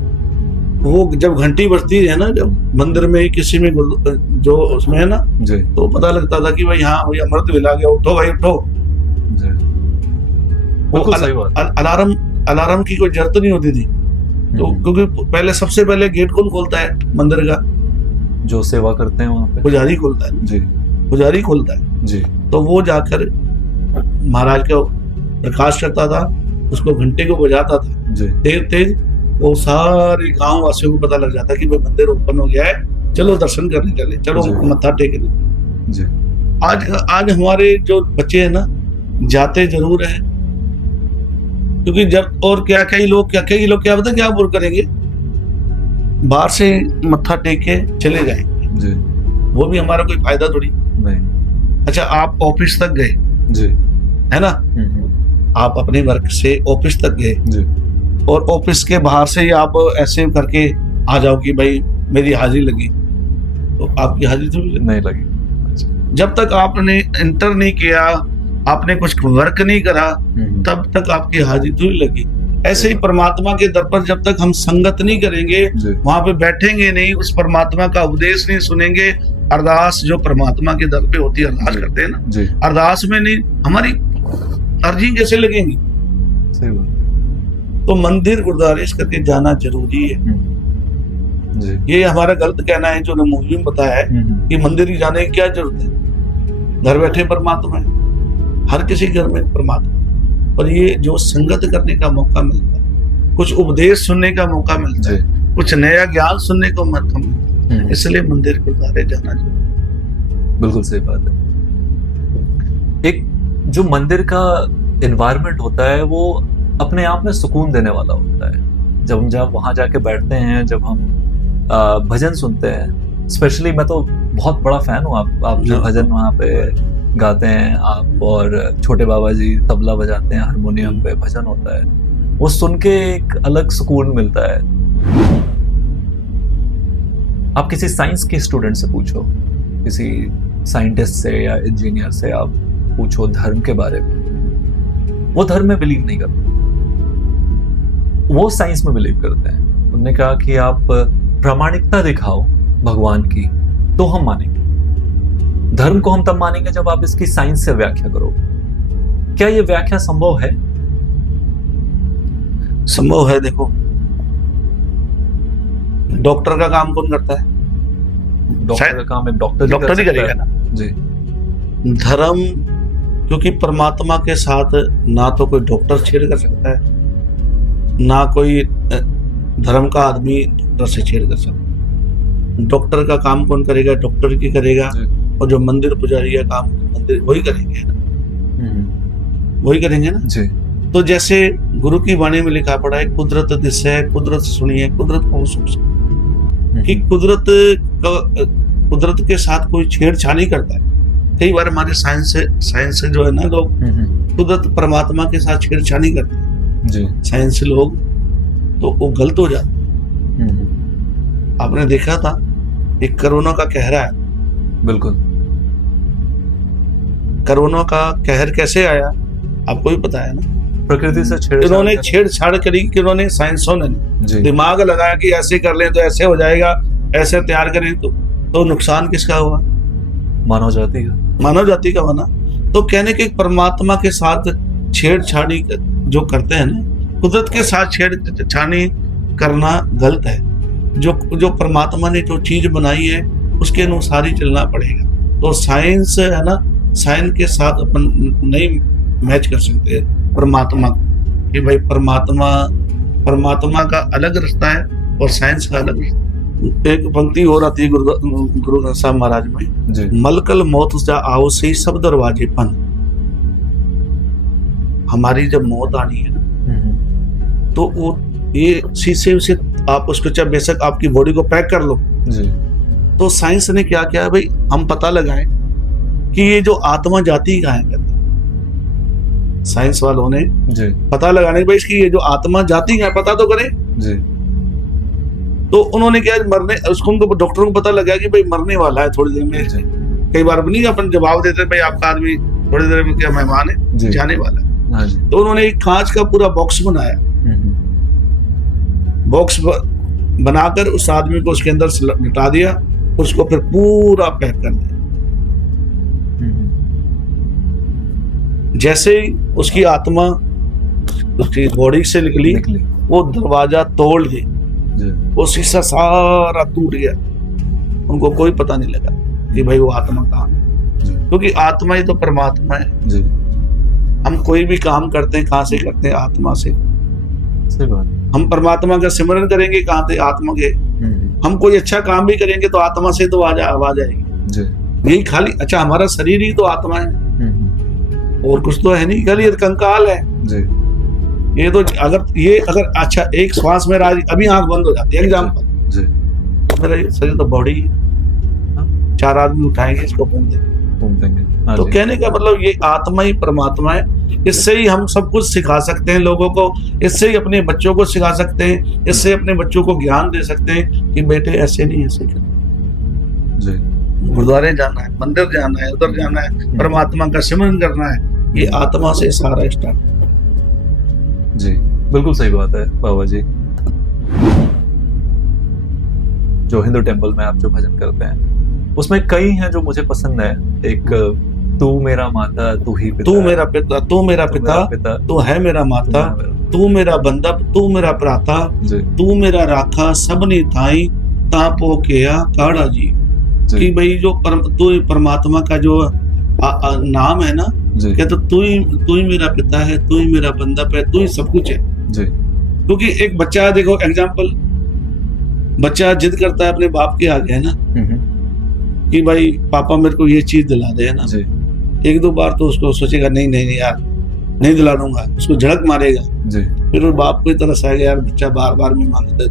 वो जब घंटी बजती है ना, जब मंदिर में किसी में जो उसमें है ना जी, तो पता लगता था कि भाई हाँ भाई अमृत वेला गया, उठो भाई उठो जी। वो सही बात। अलार्म की कोई जरूरत नहीं होती थी। तो क्योंकि पहले सबसे पहले गेट कौन खोलता है मंदिर का? जो सेवा करते हैं वहां पे पुजारी खोलता है जी। पुजारी खोलता है जी। तो वो जाकर महाराज का प्रकाश करता था, उसको घंटे को बजाता था जी। तेज तेज, वो सारे गांव वासियों को पता लग जाता कि भाई मंदिर ओपन हो गया है, चलो दर्शन करने चले, चलो मत्था टेकने जी। आज हमारे जो बच्चे हैं ना जाते जरूर है, क्योंकि जब और कई लोग क्या पता क्या बुर करेंगे, बाहर से मत्था टेक के चले जाएंगे जी। वो भी हमारा कोई फायदा थोड़ी नहीं। अच्छा आप ऑफिस तक गए जी, है ना, आप अपने वर्क से ऑफिस तक गए जी, और ऑफिस के बाहर से ही आप ऐसे करके आ जाओ कि भाई मेरी हाजिरी लगी, तो आपकी हाजिरी थोड़ी नहीं लगी। जब तक आपने इंटर नहीं किया, आपने कुछ वर्क नहीं करा, तब तक आपकी हाजिरी थोड़ी लगी। ऐसे ही परमात्मा के दर पर जब तक हम संगत नहीं करेंगे, वहां पे बैठेंगे नहीं, उस परमात्मा का उपदेश नहीं सुनेंगे, अरदास जो परमात्मा के दर पे होती है, अरदास करते हैं ना, अरदास में नहीं हमारी अर्जी कैसे लगेंगी? सही बात। तो मंदिर गुरुद्वारे इस करके जाना जरूरी है जी। ये हमारा गलत कहना है जो मूवी में बताया है कि मंदिर ही जाने की क्या जरूरत है, घर बैठे परमात्मा है, हर किसी घर में परमात्मा। और ये जो संगत करने का मौका मिलता है, कुछ उपदेश सुनने का मौका मिलता है, कुछ नया ज्ञान सुनने को मौका मिलता है, इसलिए मंदिर गुरुद्वारे जाना जरूरी। बिल्कुल सही बात है। एक जो मंदिर का एनवायरनमेंट होता है वो अपने आप में सुकून देने वाला होता है। जब वहां जाके बैठते हैं, जब हम भजन सुनते हैं, स्पेशली मैं तो बहुत बड़ा फैन हूँ, आप जो भजन वहाँ पे गाते हैं आप, और छोटे बाबा जी तबला बजाते हैं, हारमोनियम पे भजन होता है, वो सुन के एक अलग सुकून मिलता है। आप किसी साइंस के स्टूडेंट से पूछो, किसी साइंटिस्ट से या इंजीनियर से आप पूछो धर्म के बारे में, वो धर्म में बिलीव नहीं करते, वो साइंस में बिलीव करते हैं। उन्होंने कहा कि आप प्रामाणिकता दिखाओ भगवान की तो हम मानेंगे। धर्म को हम तब मानेंगे जब आप इसकी साइंस से व्याख्या करोगे। क्या ये व्याख्या संभव है? संभव है। देखो, डॉक्टर का काम कौन करता है? डॉक्टर का काम एक डॉक्टर ही करेगा ना जी। धर्म, क्योंकि परमात्मा के साथ ना तो कोई डॉक्टर छेड़ कर सकता है, ना कोई धर्म का आदमी डॉक्टर से छेड़ कर सकता है। डॉक्टर का काम कौन करेगा? डॉक्टर की करेगा। और जो मंदिर पुजारी का काम मंदिर वही करेंगे ना, वही करेंगे ना जी। तो जैसे गुरु की वाणी में लिखा पड़ा है, कुदरत दिसे कुदरत सुनिए कुदरत को सुन सके, कि कुदरत के साथ कोई छेड़छाड़ नहीं करता है। कई बार हमारे साइंस से जो है ना लोग कुदरत परमात्मा के साथ छेड़छाड़ नहीं करते जी। साइंस से लोग, तो वो गलत हो जाते। आपने देखा था एक कोरोना का कहर है, बिल्कुल। कोरोना का कहर कैसे आया आपको भी पता है ना? प्रकृति से इन्होंने छेड़छाड़ करी कि इन्होंने साइंसों ने दिमाग लगाया कि ऐसे कर लें तो ऐसे हो जाएगा, ऐसे तैयार करें तो नुकसान किसका हुआ? मानव जाति का बना। तो कहने के परमात्मा के साथ छेड़छाड़ी जो करते हैं ना, कुदरत के साथ छेड़छाड़ी करना गलत है। जो परमात्मा ने जो चीज बनाई है उसके अनुसार ही चलना पड़ेगा। तो साइंस है ना, साइंस के साथ अपन नहीं मैच कर सकते परमात्मा कि भाई परमात्मा का अलग रास्ता है और साइंस का अलग रास्ता। एक पंक्ति हो रही थी गुरु ग्रंथ साहब महाराज में जी। मलकल मौत जा आओ से सब दरवाजे बंद। हमारी जब मौत आनी है ना, तो वो ये शीशे से आप उसको चाहे बेशक आपकी बॉडी को पैक कर लो जी। तो साइंस ने क्या किया भाई, हम पता लगाएं कि ये जो आत्मा जाति कहाँ है, कहते साइंस वालों ने जी। पता लगाने भाई इसकी ये जो आत्मा जाति है पता तो करें जी। तो उन्होंने क्या मरने उसको उनको डॉक्टरों को पता लगा कि भाई मरने वाला है थोड़ी देर में। कई बार नहीं अपन जवाब देते भाई आपका आदमी थोड़ी देर में क्या मेहमान है जाने वाला है। तो उन्होंने एक कांच का पूरा बॉक्स बनाया, बॉक्स बनाकर उस आदमी को उसके अंदर लिटा दिया, उसको फिर पूरा पैक कर दिया। जैसे ही उसकी आत्मा उसकी बॉडी से निकली वो दरवाजा तोड़ दी, वो शीशा सारा टूट गया। उनको कोई पता नहीं लगा कि भाई वो आत्मा कहाँ है, क्योंकि आत्मा ही तो परमात्मा है जी। हम कोई भी काम करते हैं कहाँ से करते हैं? आत्मा से। हम परमात्मा का सिमरन करेंगे कहाँ से? आत्मा के। हम कोई अच्छा काम भी करेंगे तो आत्मा से तो आवाज आएगी। यही खाली अच्छा हमारा शरीर ही तो आत्मा है और कुछ तो है नहीं, खाली ये कंकाल है जी। ये तो अगर अच्छा एक श्वास में अभी आंख बंद हो जाती है एग्जाम्पल जी, मेरा शरीर तो बॉडी है, 4 आदमी उठाएंगे इसको घूम देंगे। तो कहने का मतलब ये आत्मा ही परमात्मा है। इससे ही हम सब कुछ सिखा सकते हैं लोगों को, इससे ही अपने बच्चों को सिखा सकते हैं, इससे अपने बच्चों को ज्ञान दे सकते हैं कि बेटे ऐसे नहीं ऐसे कर, गुरुद्वारे जाना है, मंदिर जाना है, उधर जाना है, परमात्मा का सिमरन करना है। ये आत्मा से सारा स्टार्ट जी। बिल्कुल सही बात है बाबा जी। जो हिंदू टेम्पल में आप जो भजन करते हैं उसमें कई हैं जो मुझे पसंद है। एक तू मेरा माता तू ही पिता, तू मेरा पिता, तू मेरा पिता, तू है मेरा माता, तू मेरा बंदा, तू मेरा प्राता, तू मेरा राखा सबने थाई तापो केया काड़ा जी। कि भाई जो तू परमात्मा का जो नाम है ना, कहते तू ही मेरा पिता है, तू ही मेरा बंदा है, तू ही सब कुछ है जी। क्योंकि एक बच्चा देखो एग्जाम्पल, बच्चा जिद करता है अपने बाप के आगे है ना कि भाई पापा मेरे को ये चीज दिला दे, है ना। 1-2 बार तो उसको सोचेगा नहीं यार नहीं दिला दूंगा, उसको झड़क मारेगा जी। फिर वो बाप को तरस आएगा यार बच्चा बार में मांगता है,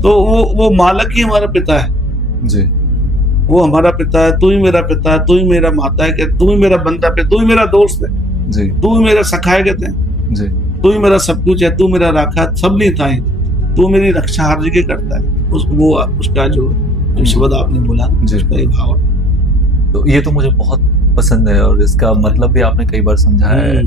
तो वो मालक ही हमारा पिता है जी। वो हमारा पिता है, तू ही मेरा पिता है, तू ही मेरा माता है, तू ही मेरा बंदा पे, तू ही मेरा दोस्त है जी, तू ही मेरा सखा है कहते हैं जी, तू ही मेरा सब कुछ है, तू मेरा राखा सब नहीं था, तू मेरी रक्षा हर जगह करता है। उसका जो शब्द आपने बोला जी। उसका एक भाव है। तो ये तो मुझे बहुत पसंद है और इसका मतलब भी आपने कई बार समझाया है।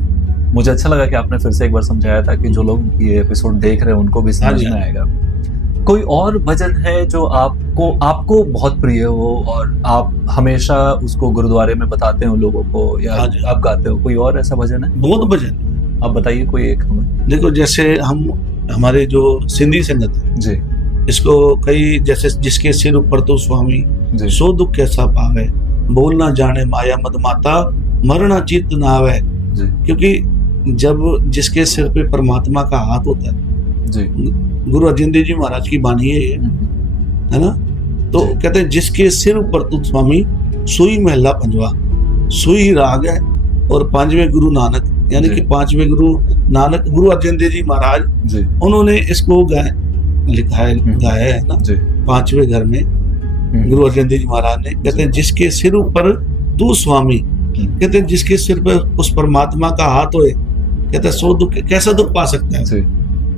मुझे अच्छा लगा कि आपने फिर से एक बार समझाया ताकि जो लोग ये एपिसोड देख रहे हैं उनको भी हाँ समझ जी, में हाँ जी। आएगा। कोई और भजन है जो आपको बहुत प्रिय हो और आप हमेशा उसको गुरुद्वारे में बताते हो लोगों को या हाँ जी। आप गाते हो? कोई और ऐसा भजन है? बहुत भजन। आप बताइए कोई एक हमें। देखो जैसे हमारे जो सिंधी संगत है जी इसको कई जैसे जिसके सिर ऊपर तो स्वामी जी सो दुख कैसा पावे, बोल ना जाने माया मद माता, मरना चित ना आवे। जी क्योंकि जब जिसके सिर पे परमात्मा का हाथ होता है, जी गुरु अर्जन देव जी महाराज की बानी है ये, है ना। तो जी। कहते हैं जिसके सिर ऊपर तू स्वामी सुई महला पंजवा, सुई राग है और पांचवें गुरु नानक, यानी जी। कि पांचवें गुरु नानक गुरु अर्जन देव जी महाराज जी उन्होंने इसको लिखा है गाया है ना जी पांचवें घर में। गुरु अर्जन देव जी महाराज ने कहते हैं जिसके सिर ऊपर तू स्वामी, कहते हैं जिसके सिर पर उस परमात्मा का हाथ होए, कहते हैं सो दुख कैसा दुख पा सकता है। जी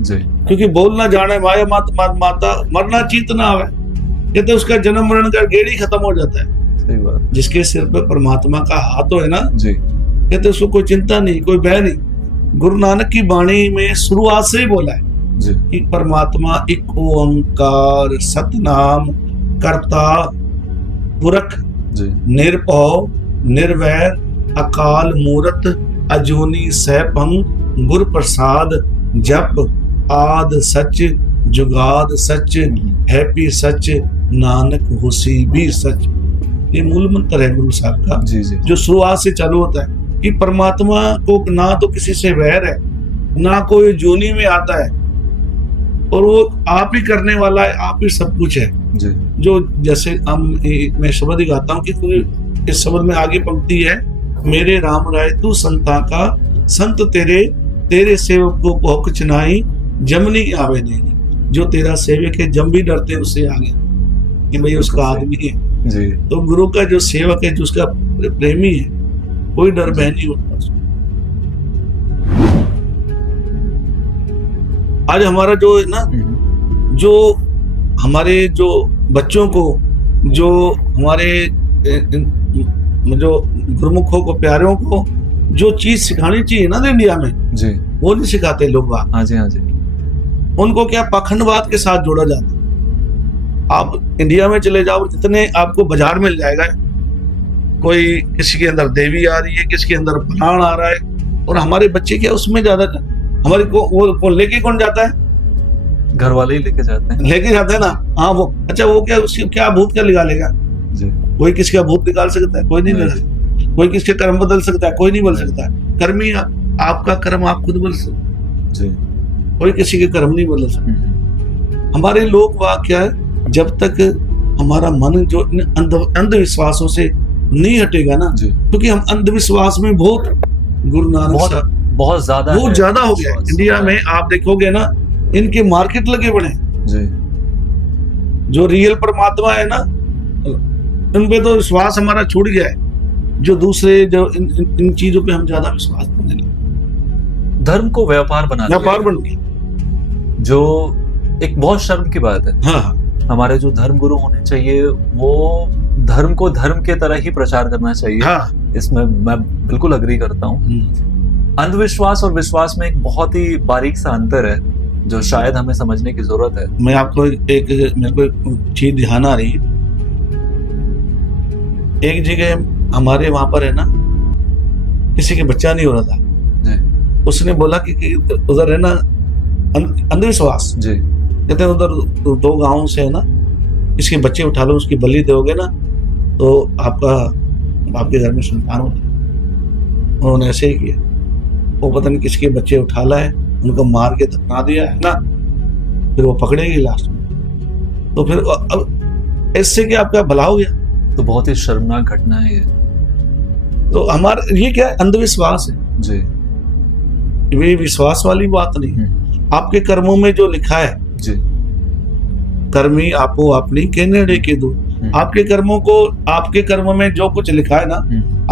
जी क्योंकि बोल ना जाने माया माता, मरना चीत ना आवे, कहते हैं उसका जन्म मरण का गेड़ी खत्म हो जाता है। सही बात। जिसके सिर पर परमात्मा का हाथ हो है ना, जी कहते हैं उसको कोई चिंता नहीं, कोई भय नहीं। गुरु नानक की वाणी में शुरुआत से ही बोला है जी कि परमात्मा एक ओंकार सतनाम कर्ता पुरख जी निर्भव निर्वैर अकाल मूरत अजूनी सैभं गुर प्रसाद जप आद सच जुगाद सच हैप्पी सच नानक होसी भी सच। ये मूल मंत्र है गुरु साहब का, जी जी जो शुरुआत से चालू होता है कि परमात्मा को ना तो किसी से वैर है, ना कोई जोनी में आता है, और वो आप ही करने वाला है, आप ही सब कुछ है। जी जो जैसे मैं शब्द ही गाता हूँ कि इस शब्द में आगे पंक्ति है, मेरे राम राय तू संता का संत तेरे सेवक को भौक चनाई जमनी आवे नहीं। जो तेरा सेवक है जम भी डरते हैं उससे आगे कि भाई उसका आदमी है। जी तो गुरु का जो सेवक है, जो उसका प्रेमी है, कोई डर भय नहीं होता उसको। आज हमारा जो है ना, जो हमारे जो बच्चों को, जो हमारे जो गुरुमुखों को, प्यारों को जो चीज सिखानी चाहिए ना इंडिया में, जी वो नहीं सिखाते लोग बात। हाँ जी हाँ जी उनको क्या पाखंडवाद के साथ जोड़ा जाता है। आप इंडिया में चले जाओ, जितने आपको बाजार मिल जाएगा, कोई किसी के अंदर देवी आ रही है, किसी के अंदर फलाण आ रहा है, और हमारे बच्चे क्या उसमें ज्यादा हमारे वो लेके कौन जाता है? घर वाले ही लेके जाते हैं। लेके जाते हैं ना। हाँ वो अच्छा, वो क्या उसकी क्या भूत क्या निकालेगा? जी कोई किसका भूत निकाल सकता है? कोई नहीं निकाल सकता। कोई किसके कर्म बदल सकता है? कोई नहीं बदल सकता। कर्मी आपका कर्म आप खुद बदल सकते, जी कोई किसी के कर्म नहीं बदल सकता। हमारे लोग वाह क्या है, जब तक हमारा मन जो अंधविश्वासों से नहीं हटेगा ना, जी क्योंकि हम अंधविश्वास में बहुत गुरु नानक साहब बहुत ज्यादा है। बहुत ज्यादा हो गया है। इंडिया में आप देखोगे ना, इनके मार्केट लगे बड़े हैं। जी जो रियल परमात्मा है ना, उन पे तो विश्वास हमारा छूट गया है। जो दूसरे जो इन चीजों पे हम ज्यादा विश्वास करने लगे, धर्म को व्यापार बना दिया व्यापार बन गया। जो एक बहुत शर्म की बात है। हाँ हमारे जो धर्म गुरु होने चाहिए वो धर्म को धर्म के तरह ही प्रचार करना चाहिए। हाँ इसमें मैं बिल्कुल अग्री करता हूँ। अंधविश्वास और विश्वास में एक बहुत ही बारीक सा अंतर है जो शायद हमें समझने की जरूरत है। मैं आपको एक मेरे को एक चीज ध्यान आ रही है। एक जगह हमारे वहां पर है ना, किसी के बच्चा नहीं हो रहा था जी उसने बोला कि उधर है ना अंधविश्वास, जी कहते हैं उधर 2 गांव से है ना, इसके बच्चे उठा लो, उसकी बलि दोगे ना तो आपके घर में संतान हो जाए। उन्होंने ऐसे ही किया। वो पता नहीं किसके बच्चे उठा लाए, उनको मार के दफना दिया है ना, फिर वो पकड़ेगी लास्ट में। तो फिर अब इससे क्या आपका भला हो गया? तो बहुत ही शर्मनाक घटना है ये। तो हमारा ये क्या है? अंधविश्वास है। जी ये विश्वास वाली बात नहीं। आपके कर्मों में जो लिखा है, जी कर्मी आपो अपनी के नेड़े के दो। आपके कर्मों को, आपके कर्मों में जो कुछ लिखा है ना,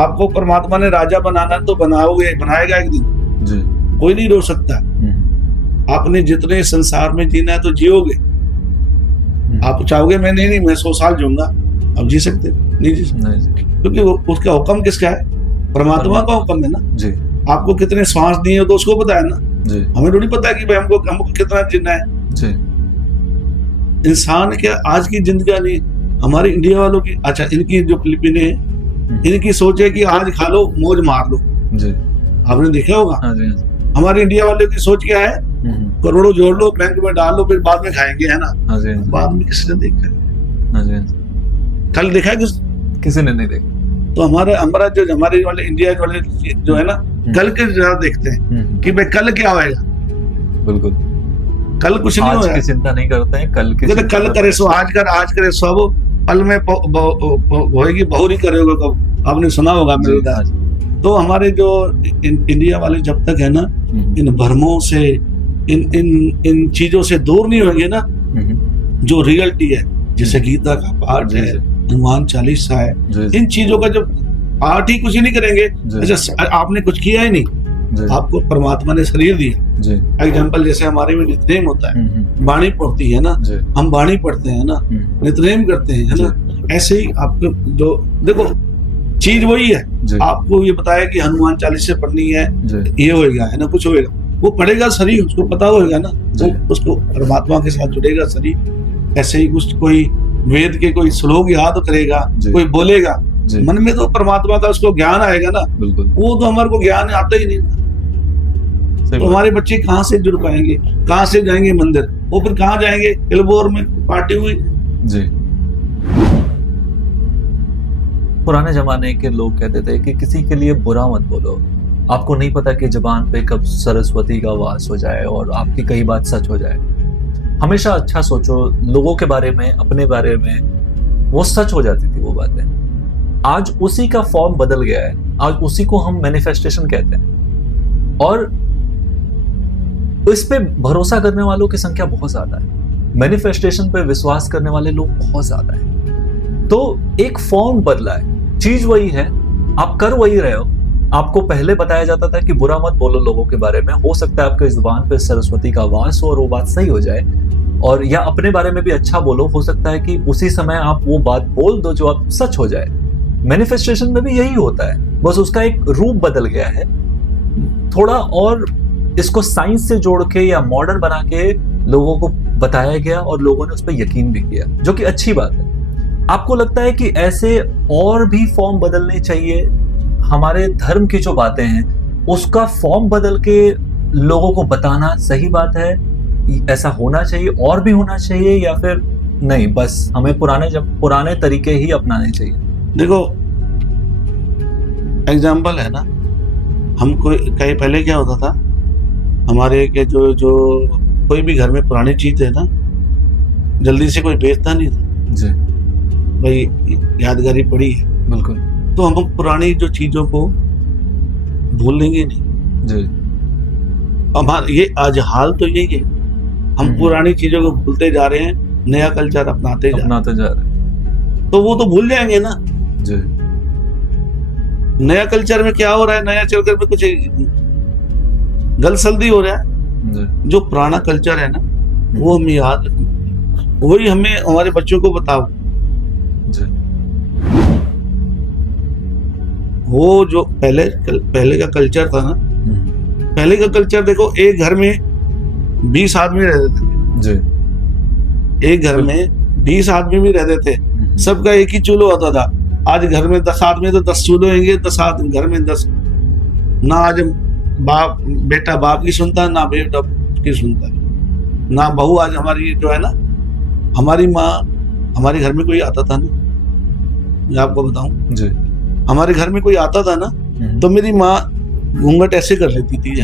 आपको परमात्मा ने राजा बनाना तो बनाएगा एक दिन। जी कोई नहीं रोक सकता। आपने जितने संसार में जीना है तो जियोगे। आप चाहोगे मैं नहीं मैं 100 साल जीऊंगा, आप जी सकते हो? नहीं जी सकते, नहीं। क्योंकि उसका हुक्म किसका है? परमात्मा का हुक्म है ना। जी आपको कितने श्वास दिए हो तो उसको पता है ना, जी हमें थोड़ी पता है कि भाई हमको कितना जीना है। जी इंसान क्या आज की जिंदगी नहीं, हमारे इंडिया वालों की, अच्छा इनकी जो फिलिपीने हैं, इनकी सोच है कि आज खा लो मौज मार लो, जी। आपने देखा होगा। हाँ जी, हाँ जी। हमारे इंडिया वालों की सोच क्या है? करोड़ों जोड़ लो, बैंक में डाल लो, फिर बाद में खाएंगे, है ना। हाँ जी, हाँ जी। बाद में किसी ने देखा है? हाँ जी, हाँ जी। कल देखा है किसी ने नहीं देखा। तो हमारा जो हमारे वाले इंडिया वाले जो है ना, कल के ज्यादा देखते हैं कि भाई कल क्या होएगा। बिल्कुल। कल कुछ नहीं आज होगा, की चिंता नहीं करते हैं, कल की कहते चिंता कल करते करे हैं। सो आज कर, आज करे सो अब पल में होएगी बहुरी करेगा कब, आपने सुना होगा जी, मेरे। हाँ जी। तो हमारे जो इंडिया वाले जब तक है ना, इन भ्रमों से, इन चीजों से दूर नहीं होंगे ना, जो रियलिटी है, जैसे गीता का पाठ जी, है, जी। हनुमान चालीसा है, जी, जी। इन चीजों का जब पाठ ही कुछ ही नहीं करेंगे, जी। अच्छा आपने कुछ किया ही नहीं, जी, आपको परमात्मा ने शरीर दिया। जी। एग्जाम्पल जैसे हमारे में नित्यनेम होता है, वाणी पढ़ती है ना, जी। हम वाणी पढ़ते हैं ना, नित्यनेम करते हैं, है ना। ऐसे ही आपको जो देखो चीज वही है, जी। आपको ये बताया कि हनुमान चालीसा पढ़नी है, जी। ये होएगा, है ना, कुछ होएगा, वो पढ़ेगा शरीर, उसको पता होएगा ना, जी। वो उसको परमात्मा के साथ जुड़ेगा शरीर। ऐसे ही कुछ कोई वेद के कोई श्लोक याद करेगा, जी। कोई बोलेगा, जी। मन में तो परमात्मा का उसको ज्ञान आएगा ना। बिल्कुल। वो तो हमारे को ज्ञान आता ही नहीं, सही तो बात। हमारे बच्चे कहाँ से जुड़ पाएंगे, कहाँ से जाएंगे मंदिर, वो फिर कहाँ जाएंगे? एल्बोर में पार्टी हुई। जी। पुराने जमाने के लोग कहते थे कि किसी के लिए बुरा मत बोलो, आपको नहीं पता कि जुबान पे कब सरस्वती का वास हो जाए और आपकी कई बात सच हो जाए। हमेशा अच्छा सोचो लोगों के बारे में, अपने बारे में, वो सच हो जाती थी वो बातें। आज उसी का फॉर्म बदल गया है, आज उसी को हम मैनिफेस्टेशन कहते हैं, और इस पे भरोसा करने वालों की संख्या बहुत ज्यादा है। मैनिफेस्टेशन पे विश्वास करने वाले लोग बहुत ज्यादा है। तो एक फॉर्म बदला है, चीज वही है, आप कर वही रहे हो। आपको पहले बताया जाता था कि बुरा मत बोलो लोगों के बारे में, हो सकता है आपके जुबान पे सरस्वती का वास हो और वो बात सही हो जाए, और या अपने बारे में भी अच्छा बोलो, हो सकता है कि उसी समय आप वो बात बोल दो जो आप सच हो जाए। मैनिफेस्टेशन में भी यही होता है, बस उसका एक रूप बदल गया है थोड़ा, और इसको साइंस से जोड़ के या मॉडर्न बना के लोगों को बताया गया और लोगों ने उस पर यकीन भी किया, जो कि अच्छी बात है। आपको लगता है कि ऐसे और भी फॉर्म बदलने चाहिए? हमारे धर्म की जो बातें हैं उसका फॉर्म बदल के लोगों को बताना सही बात है? ऐसा होना चाहिए, और भी होना चाहिए, या फिर नहीं बस हमें पुराने तरीके ही अपनाने चाहिए? देखो एग्जाम्पल है ना, हम कहीं पहले क्या होता था, हमारे के जो कोई भी घर में पुरानी चीज है ना, जल्दी से कोई बेचता नहीं था। जी। भाई यादगारी पड़ी है, बिल्कुल। तो हम पुरानी जो चीजों को भूलेंगे नहीं। जी। हमारा ये आज हाल तो यही है, हम पुरानी चीजों को भूलते जा रहे हैं, नया कल्चर अपनाते जा रहे हैं, तो वो तो भूल जाएंगे ना। जी। नया कल्चर में क्या हो रहा है, नया कल्चर में कुछ गलसल्दी हो रहा है। जी। जो पुराना कल्चर है ना, वो हमें याद रखना, वही हमें हमारे बच्चों को बताओ। जी। वो जो पहले का कल्चर था ना, पहले का कल्चर देखो, एक घर में 20 आदमी रहते थे। जी। एक घर में 20 आदमी भी रहते थे, सबका एक ही चूल्हा होता था। आज घर में 10 आदमी तो 10 चूल्हे होंगे, 10 आदमी घर में 10। ना आज बेटा बाप की सुनता, ना बेटा की सुनता, ना बहू। आज हमारी जो है ना, हमारी माँ, हमारे घर में कोई आता था ना, मैं आपको बताऊं, जी। हमारे घर में कोई आता था ना, तो मेरी माँ घूंघट ऐसे कर लेती थी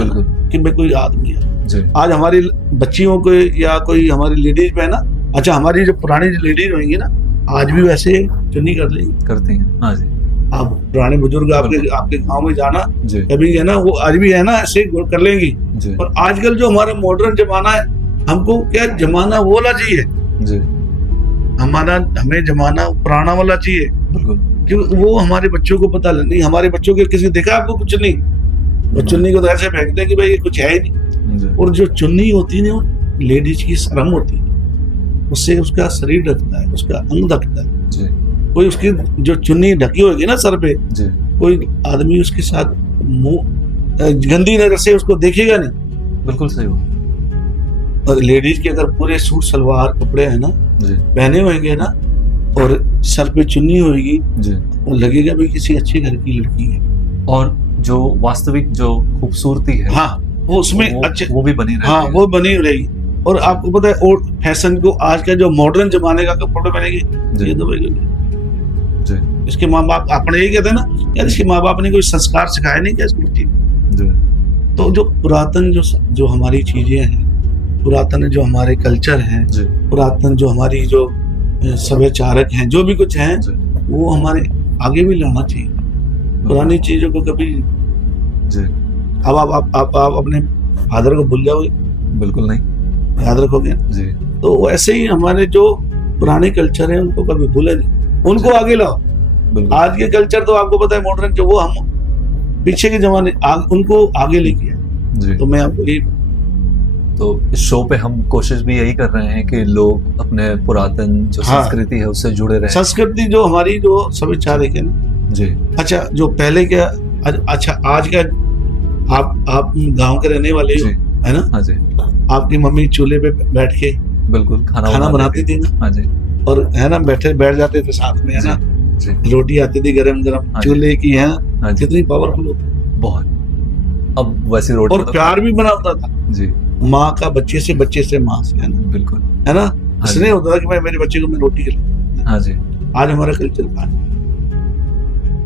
कि मैं कोई आदमी है। आज हमारी बच्चियों को या कोई हमारी लेडीज में है ना, अच्छा हमारी जो पुरानी लेडीज होंगी ना, आज भी वैसे चुन्नी करती हैं। हाँ जी। आप पुराने बुजुर्ग आपके गांव में जाना कभी है ना, वो आज भी है ना ऐसे कर लेंगी। और आजकल जो हमारा मॉडर्न जमाना है, हमको क्या जमाना वो वाला चाहिए, हमें जमाना पुराना वाला चाहिए, क्योंकि वो हमारे बच्चों को पता नहीं। हमारे बच्चों के किसी देखा आपको कुछ नहीं, वो चुन्नी को तो ऐसे फेंकते हैं कि भाई ये कुछ है ही नहीं। और जो चुन्नी होती है ना, लेडीज की शर्म होती है, उससे उसका शरीर ढकता है, उसका अंग ढकता है। जी कोई उसकी जो चुन्नी ढकी होगी ना सर पे, जी कोई आदमी उसके साथ मुंह गंदी नजर से उसको देखेगा नहीं। बिल्कुल सही बात। और लेडीज के अगर पूरे सूट सलवार कपड़े हैं ना जी पहने होंगे ना, और सर पे चुन्नी होगी, जी। वो लगेगा भी किसी अच्छे घर की लड़की है। और जो वास्तविक जो खूबसूरती है, हाँ, वो उसमें वो, अच्छे, वो भी बनी रहती हाँ है। वो बनी रहेगी। और आपको पता है ओल्ड फैशन को आज का जो मॉडर्न जमाने का कपड़े पहनेगी, जी ये तो जी इसके माँ बाप अपने यही कहते हैं ना, यार इसके माँ बाप ने कोई संस्कार सिखाया नहीं क्या इसको बच्चे को? जी तो जो पुरातन जो हमारी चीजें हैं, पुरातन जो हमारे कल्चर हैं, जी पुरातन जो हमारी जो सभ्याचारक हैं, जो भी कुछ हैं, जी वो हमारे आगे भी लाना चाहिए। पुरानी चीजों को कभी, जी अब आप अपने फादर को भूल जाओगे, बिल्कुल नहीं। याद रखोगे। जी तो वैसे ही हमारे जो पुराने कल्चर है उनको कभी भूले नहीं, उनको आगे लाओ। बिल्कुल। आज के कल्चर तो आपको पता है मॉडर्न जो, वो हम पीछे के जमाने उनको आगे लेके आए। जी तो मैं आपको ये, तो इस शो पे हम कोशिश भी यही कर रहे हैं कि लोग अपने पुरातन जो हाँ। संस्कृति है उससे जुड़े रहे। संस्कृति जो हमारी जो सभ्याचारक है ना, जी अच्छा जो पहले क्या, अच्छा आज का, आप गांव के रहने वाले हो, जी है ना? हाँ जी आपकी मम्मी चूल्हे पे बैठ के बिल्कुल खाना बनाती थी ना, हाँ जी और है ना बैठ जाते थे साथ में, है ना? जी रोटी आती थी गरम गरम हाँ जी। चूल्हे की, है ना? हाँ जी कितनी पावरफुल होती, बहुत। अब वैसी रोटी और प्यार भी बना होता था जी माँ का बच्चे से माँ से, है ना? बिल्कुल है ना? हाँ जी। इसलिए होता था कि मैं मेरे बच्चे को मैं रोटी खिलाऊं। हाँ जी आज हमारा कल्चर कहाँ है?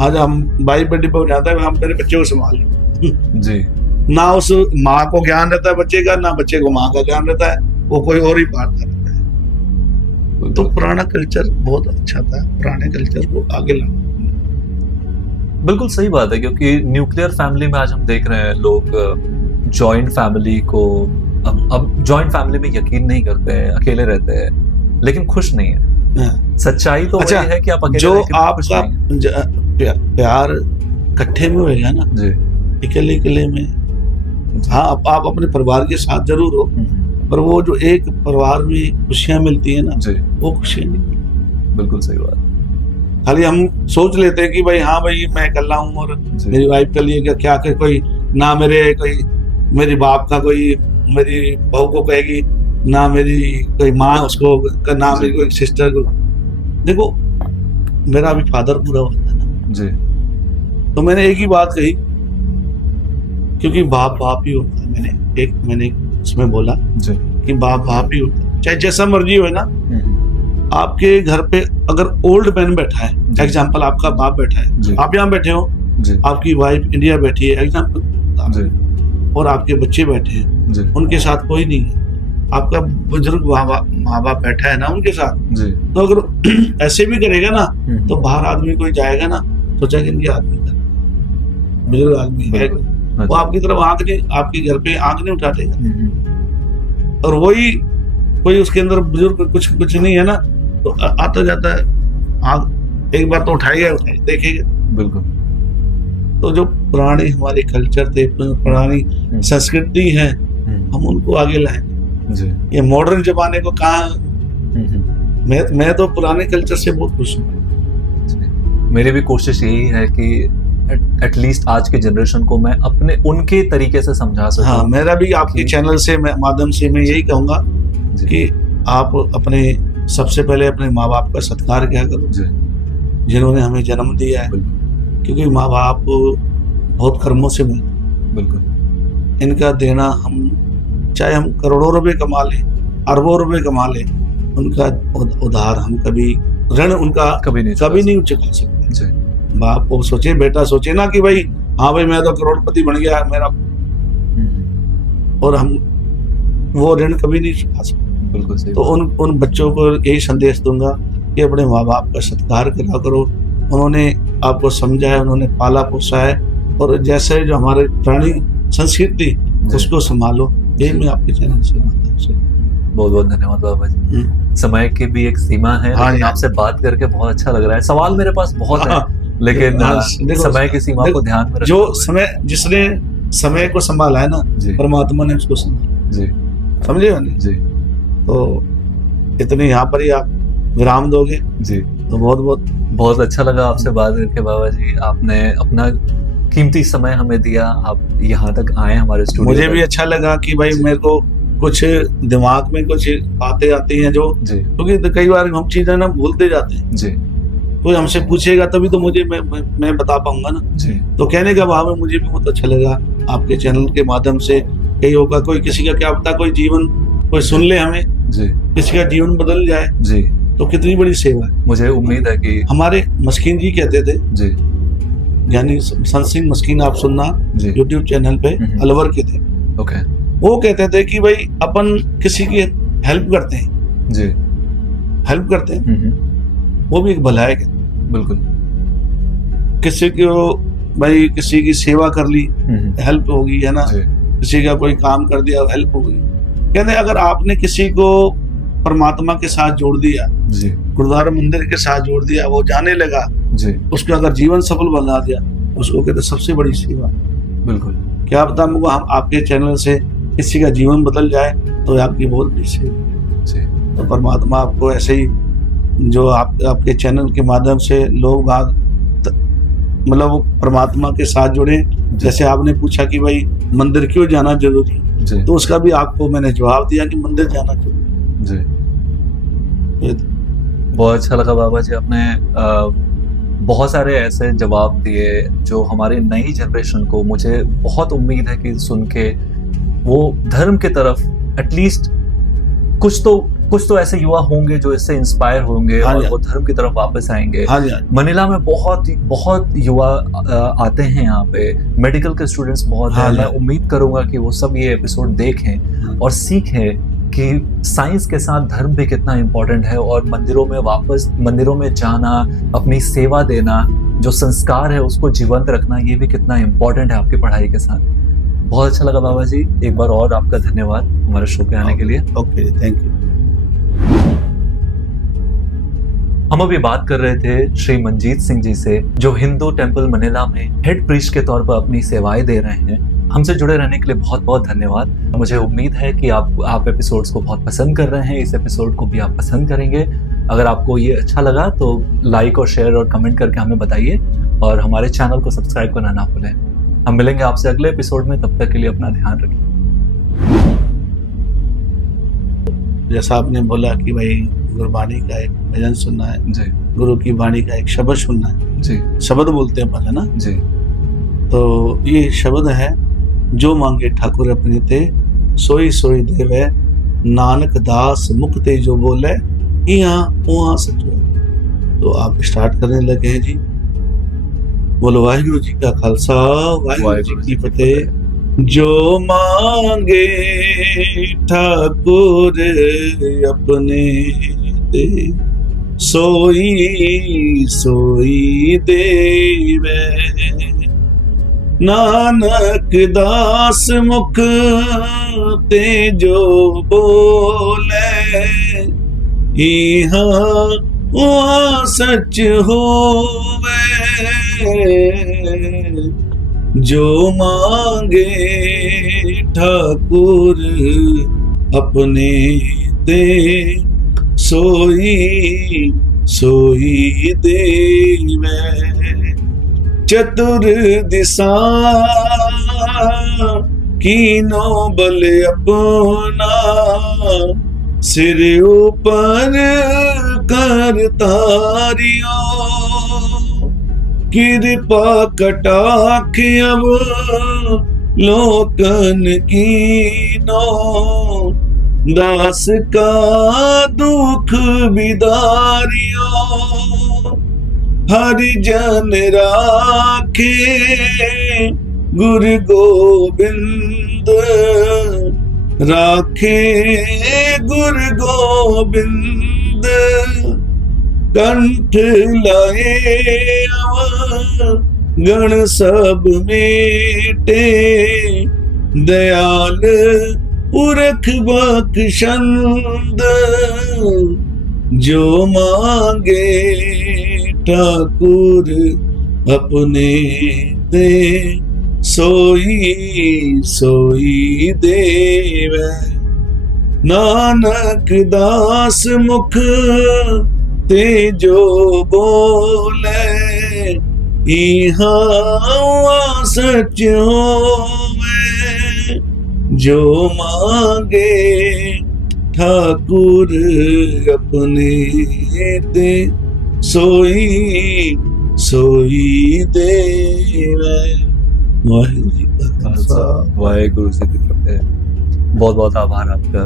आज हम बाइक पर डिब्बा जाता है, हम मेरे बच्चे को संभाल लें। जी ना उस माँ को ज्ञान रहता है बच्चे का, ना बच्चे को माँ का ज्ञान रहता है, वो कोई और ही बात करता है। तो पुराना कल्चर बहुत अच्छा था, पुराने कल्चर को आगे लाना। बिल्कुल सही बात है, क्योंकि न्यूक्लियर फैमिली में आज हम देख रहे हैं लोग जॉइंट फैमिली को, अब जॉइंट फैमिली में यकीन नहीं करते हैं, अकेले रहते हैं, लेकिन खुश नहीं है। हाँ। सच्चाई तो अच्छा, वही है कि आप अकेले जो रह के भी खुश आपका नहीं हैं। प्यार इकट्ठे में होएगा ना, जी अकेले में, हाँ आप अपने परिवार के साथ जरूर हो, पर वो जो एक परिवार में खुशियां मिलती है ना, जी वो खुशियां नहीं मिलती। बिल्कुल सही बात। खाली हम सोच लेते हैं कि भाई हाँ भाई मैं अकेला हूँ और जी मेरी वाइफ के लिए क्या कि कोई ना मेरी बाप का कोई मेरी बहू को कहेगी, ना मेरी कोई माँ उसको, ना मेरी कोई सिस्टर को। देखो मेरा अभी फादर पूरा हुआ था ना, जी तो मैंने एक ही बात कही, क्योंकि बाप ही होता है। मैंने उसमें बोला जी कि बाप ही होता है, चाहे जैसा मर्जी हो ना। आपके घर पे अगर ओल्ड मैन बैठा है, जी। एग्जाम्पल आपका बाप बैठा जी। है, आप यहाँ बैठे हो, जी आपकी वाइफ इंडिया बैठी है, एग्जाम्पल, जी और आपके बच्चे बैठे हैं, जी उनके साथ कोई नहीं है, आपका बुजुर्ग माँ बाप बैठा है ना उनके साथ। जी तो अगर ऐसे भी करेगा ना, तो बाहर आदमी कोई जाएगा ना, सोचा कि इनके आदमी का बुजुर्ग आदमी है, वो आपकी तरफ आपके घर पे आंख नहीं उठाटेगा। और वही कोई उसके अंदर बुजुर्ग कुछ नहीं है ना, तो आता जाता है, आंख एक बार तो उठाएगा देखेगा। बिल्कुल। तो जो पुराने हमारे कल्चर थे, पुरानी संस्कृति है, हम उनको आगे लाएं। जी ये मॉडर्न जमाने को कहाँ, मैं तो पुराने कल्चर से बहुत खुश हूँ। मेरी भी कोशिश यही है कि एटलीस्ट आज के जनरेशन को मैं अपने उनके तरीके से समझा सकूं। हाँ, मेरा भी आपके चैनल से माध्यम से मैं यही कहूंगा कि आप अपने सबसे पहले अपने माँ बाप का सत्कार किया करो, जिन्होंने हमें जन्म दिया है, क्योंकि माँ बाप बहुत कर्मों से मिलते। बिल्कुल। इनका देना, हम चाहे हम करोड़ों रुपए कमा लें, अरबों रुपए कमा लें, उनका उधार हम कभी, ऋण उनका कभी नहीं चुका सकते। बाप को सोचे, बेटा सोचे ना कि भाई हाँ भाई मैं तो करोड़पति बन गया मेरा, और हम वो ऋण कभी नहीं चुका सकते। बिल्कुल सही। तो उन बच्चों को यही संदेश दूंगा कि अपने माँ बाप का सत्कार करा करो। उन्होंने आपको समझा है, उन्होंने पाला पोसा है, और जैसे जो हमारे पुरानी संस्कृति उसको संभालो। यही मैं आपके चैनल से बहुत बहुत धन्यवाद बाबा जी। समय की भी एक सीमा है, लेकिन आपसे बात करके बहुत अच्छा लग रहा है। सवाल मेरे पास बहुत है, लेकिन समय की सीमा को ध्यान में जो समय, जिसने समय को संभाला है ना, परमात्मा ने उसको संभाला। जी, समझे हो नहीं? जी। तो इतने यहाँ पर ही आप विराम दोगे जी, तो बहुत बहुत बहुत अच्छा लगा आपसे बात करके बाबा जी। आपने अपना कीमती समय हमें दिया, आप यहाँ तक आए हमारे स्टूडियो मुझे तक। भी अच्छा लगा कि भाई जी। मेरे को कुछ दिमाग में कुछ बातें आती हैं जो, जी, क्योंकि तो कई बार हम चीजें ना भूलते जाते हैं। जी, कोई हमसे पूछेगा तभी तो मुझे मैं बता पाऊंगा ना। जी, तो कहने का भाव है, मुझे भी बहुत अच्छा लगा आपके चैनल के माध्यम से। कहीं होगा कोई, किसी का क्या पता कोई जीवन कोई सुन ले हमें, जी, किसी का जीवन बदल जाए, जी। तो कितनी बड़ी सेवा है। मुझे उम्मीद है कि हमारे मस्कीन जी कहते थे, जी, यानी संत सिंह मस्कीन, आप सुनना जी, यूट्यूब चैनल पे, अलवर के थे। ओके, वो कहते थे कि भाई अपन किसी की हेल्प करते हैं, जी, हेल्प करते हैं, वो भी एक भला है। बिल्कुल, किसी को भाई किसी की सेवा कर ली, हेल्प होगी, है ना। जी, किसी का कोई काम कर दिया, हेल्प होगी। कहते अगर आपने किसी को परमात्मा के साथ जोड़ दिया, जी, गुरुद्वारा मंदिर के साथ जोड़ दिया, वो जाने लगा, जी, उसका अगर जीवन सफल बना दिया, उसको कहते सबसे बड़ी सेवा। बिल्कुल, क्या पता हमको हम आपके चैनल से किसी का जीवन बदल जाए तो आपकी बहुत बड़ी सेवा। जी, तो परमात्मा आपको ऐसे ही, जो आपके चैनल के माध्यम से लोग मतलब वो परमात्मा के साथ जुड़े। जैसे आपने पूछा कि भाई मंदिर क्यों जाना जरूरी, जी, तो उसका भी आपको मैंने जवाब दिया कि मंदिर जाना जरूरी। जी। तो बहुत अच्छा लगा बाबा जी, आपने बहुत सारे ऐसे जवाब दिए जो हमारी नई जनरेशन को, मुझे बहुत उम्मीद है कि सुन के वो धर्म की तरफ एटलीस्ट कुछ तो ऐसे युवा होंगे जो इससे इंस्पायर होंगे हाँ और जी, वो धर्म की तरफ वापस आएंगे। हाँ जी, हाँ जी, मनीला में बहुत युवा आते हैं यहाँ पे, मेडिकल के स्टूडेंट्स बहुत हाँ हैं। जी, मैं उम्मीद करूंगा कि वो सब ये एपिसोड देखें और सीखें कि साइंस के साथ धर्म भी कितना इम्पोर्टेंट है, और मंदिरों में जाना, अपनी सेवा देना, जो संस्कार है उसको जीवंत रखना, ये भी कितना इम्पोर्टेंट है आपकी पढ़ाई के साथ। बहुत अच्छा लगा बाबा जी, एक बार और आपका धन्यवाद हमारे शो पे आने के लिए। Okay, thank you. हम अभी बात कर रहे थे श्री मंजीत सिंह जी से, जो हिंदू टेम्पल मनीला में हेड प्रीस्ट के तौर पर अपनी सेवाएं दे रहे हैं। हमसे जुड़े रहने के लिए बहुत बहुत धन्यवाद। मुझे उम्मीद है कि आप एपिसोड्स को बहुत पसंद कर रहे हैं, इस एपिसोड को भी आप पसंद करेंगे। अगर आपको ये अच्छा लगा तो लाइक और शेयर और कमेंट करके हमें बताइए, और हमारे चैनल को सब्सक्राइब करना ना भूलें। हम मिलेंगे आपसे अगले एपिसोड में, तब तक के लिए अपना ध्यान रखिए। जैसा आपने बोला कि भाई गुरबाणी का एक भजन सुनना है, जी, गुरु की वाणी का एक शब्द सुनना है। जी, शब्द बोलते हैं अपन, है ना। जी, तो ये शब्द है, जो मांगे ठाकुर अपने ते, सोई सोई देवे, नानक दास मुख ते जो बोले, यहाँ वहाँ सच है। तो आप स्टार्ट करने लगे हैं जी। बोलो वाहिगुरु जी का खालसा, वाहिगुरु जी की फतेह। जो मांगे ठाकुर अपने ते, सोई सोई देवे, नानक दास मुख ते जो बोले, यहाँ वहाँ सच होवे। जो मांगे ठाकुर अपने ते, सोई सोई देवे। चतुर दिशा कीनो बल अपना, सिर ऊपर कर तारियो, कृपा कटाक्ष अब लोकन कीनो, दास का दुख बिदारियो। हरि जन राखे गुरु गोबिंद, राखे गुरु गोबिंद। कंठ लाए गण सब मेटे, दयाल पुरख बख्शंद। जो मांगे ठाकुर अपने दे, सोई सोई देवे। नानक दास मुख ते जो बोले, इहा सच होवे, जो मांगे ठाकुर अपने दे, सोई सोई देवे। वाहिगुरु जी का खालसा, वाहेगुरु जी की फतेह। बहुत बहुत आभार आपका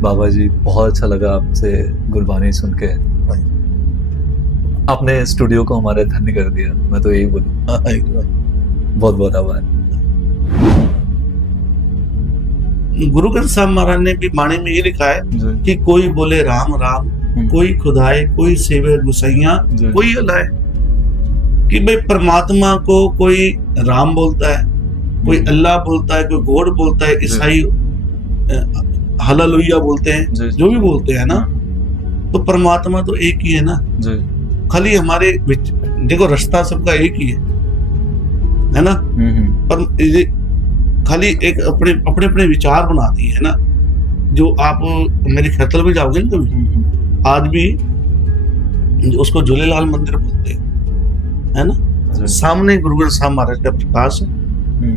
बाबा जी, बहुत अच्छा लगा आपसे गुरबानी सुन के। आपने स्टूडियो को हमारे धन्य कर दिया, मैं तो यही बोलूँ। बहुत बहुत आभार। गुरु ग्रंथ साहब महाराज ने भी बाणी में ये लिखा है जी कि कोई बोले राम राम, कोई खुदाए, कोई सेवे गुसैया, जी कोई अलाए। कि भाई परमात्मा को कोई राम बोलता है, कोई अल्लाह बोलता है, कोई गॉड बोलता है, ईसाई हालेलुया बोलते हैं, जी जो भी बोलते हैं ना, तो परमात्मा तो एक ही है ना। जी खाली हमारे देखो रास्ता सबका एक ही है ना, पर ये खाली एक अपने अपने अपने विचार बनाती है ना। जो आप मेरे खैतल में जाओगे ना कभी, आज भी उसको झूलेलाल मंदिर बोलते हैं, है ना। जी सामने गुरु ग्रंथ साहब महाराज का प्रकाश है,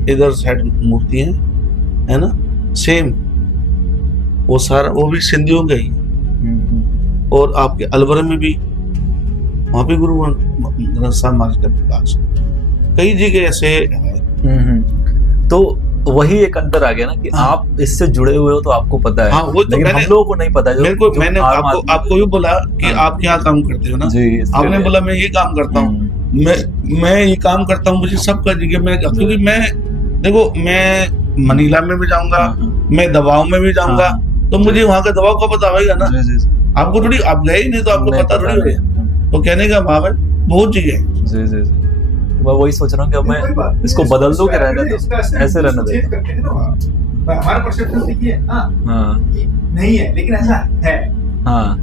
इधर साइड मूर्ति है ना, सेम वो सारा, वो भी सिंधियों का ही है। और आपके अलवर में भी वहां पे गुरु ग्रंथ साहब महाराज का प्रकाश है। कई जगह ऐसे है। तो वही एक अंतर आ गया ना कि आप इससे जुड़े हुए हो तो आपको पता है। हाँ, वो तो लेकिन हम लोगों को नहीं पता। मेरे को मैंने आपको ये बोला कि आप क्या काम करते हो ना, आपने बोला मैं ये काम करता हूँ, मैं ये काम करता हूँ, मुझे सबका जगह मैं, क्योंकि मैं देखो मैं मनीला में भी जाऊंगा, मैं दबाव में भी जाऊंगा, तो मुझे वहां का दबाव का पता होगा ना। आपको थोड़ी, आप गए ही नहीं तो आपको पता थोड़ी होगा। तो कहने का भाव है बहुत जगह है। जी जी जी, मैं वही सोच रहा हूँ कि अब मैं इसको बदल दूं कि रहने दो, ऐसे रहने दो। हमारा परसेप्शन देखिए, हाँ नहीं है लेकिन ऐसा है। हाँ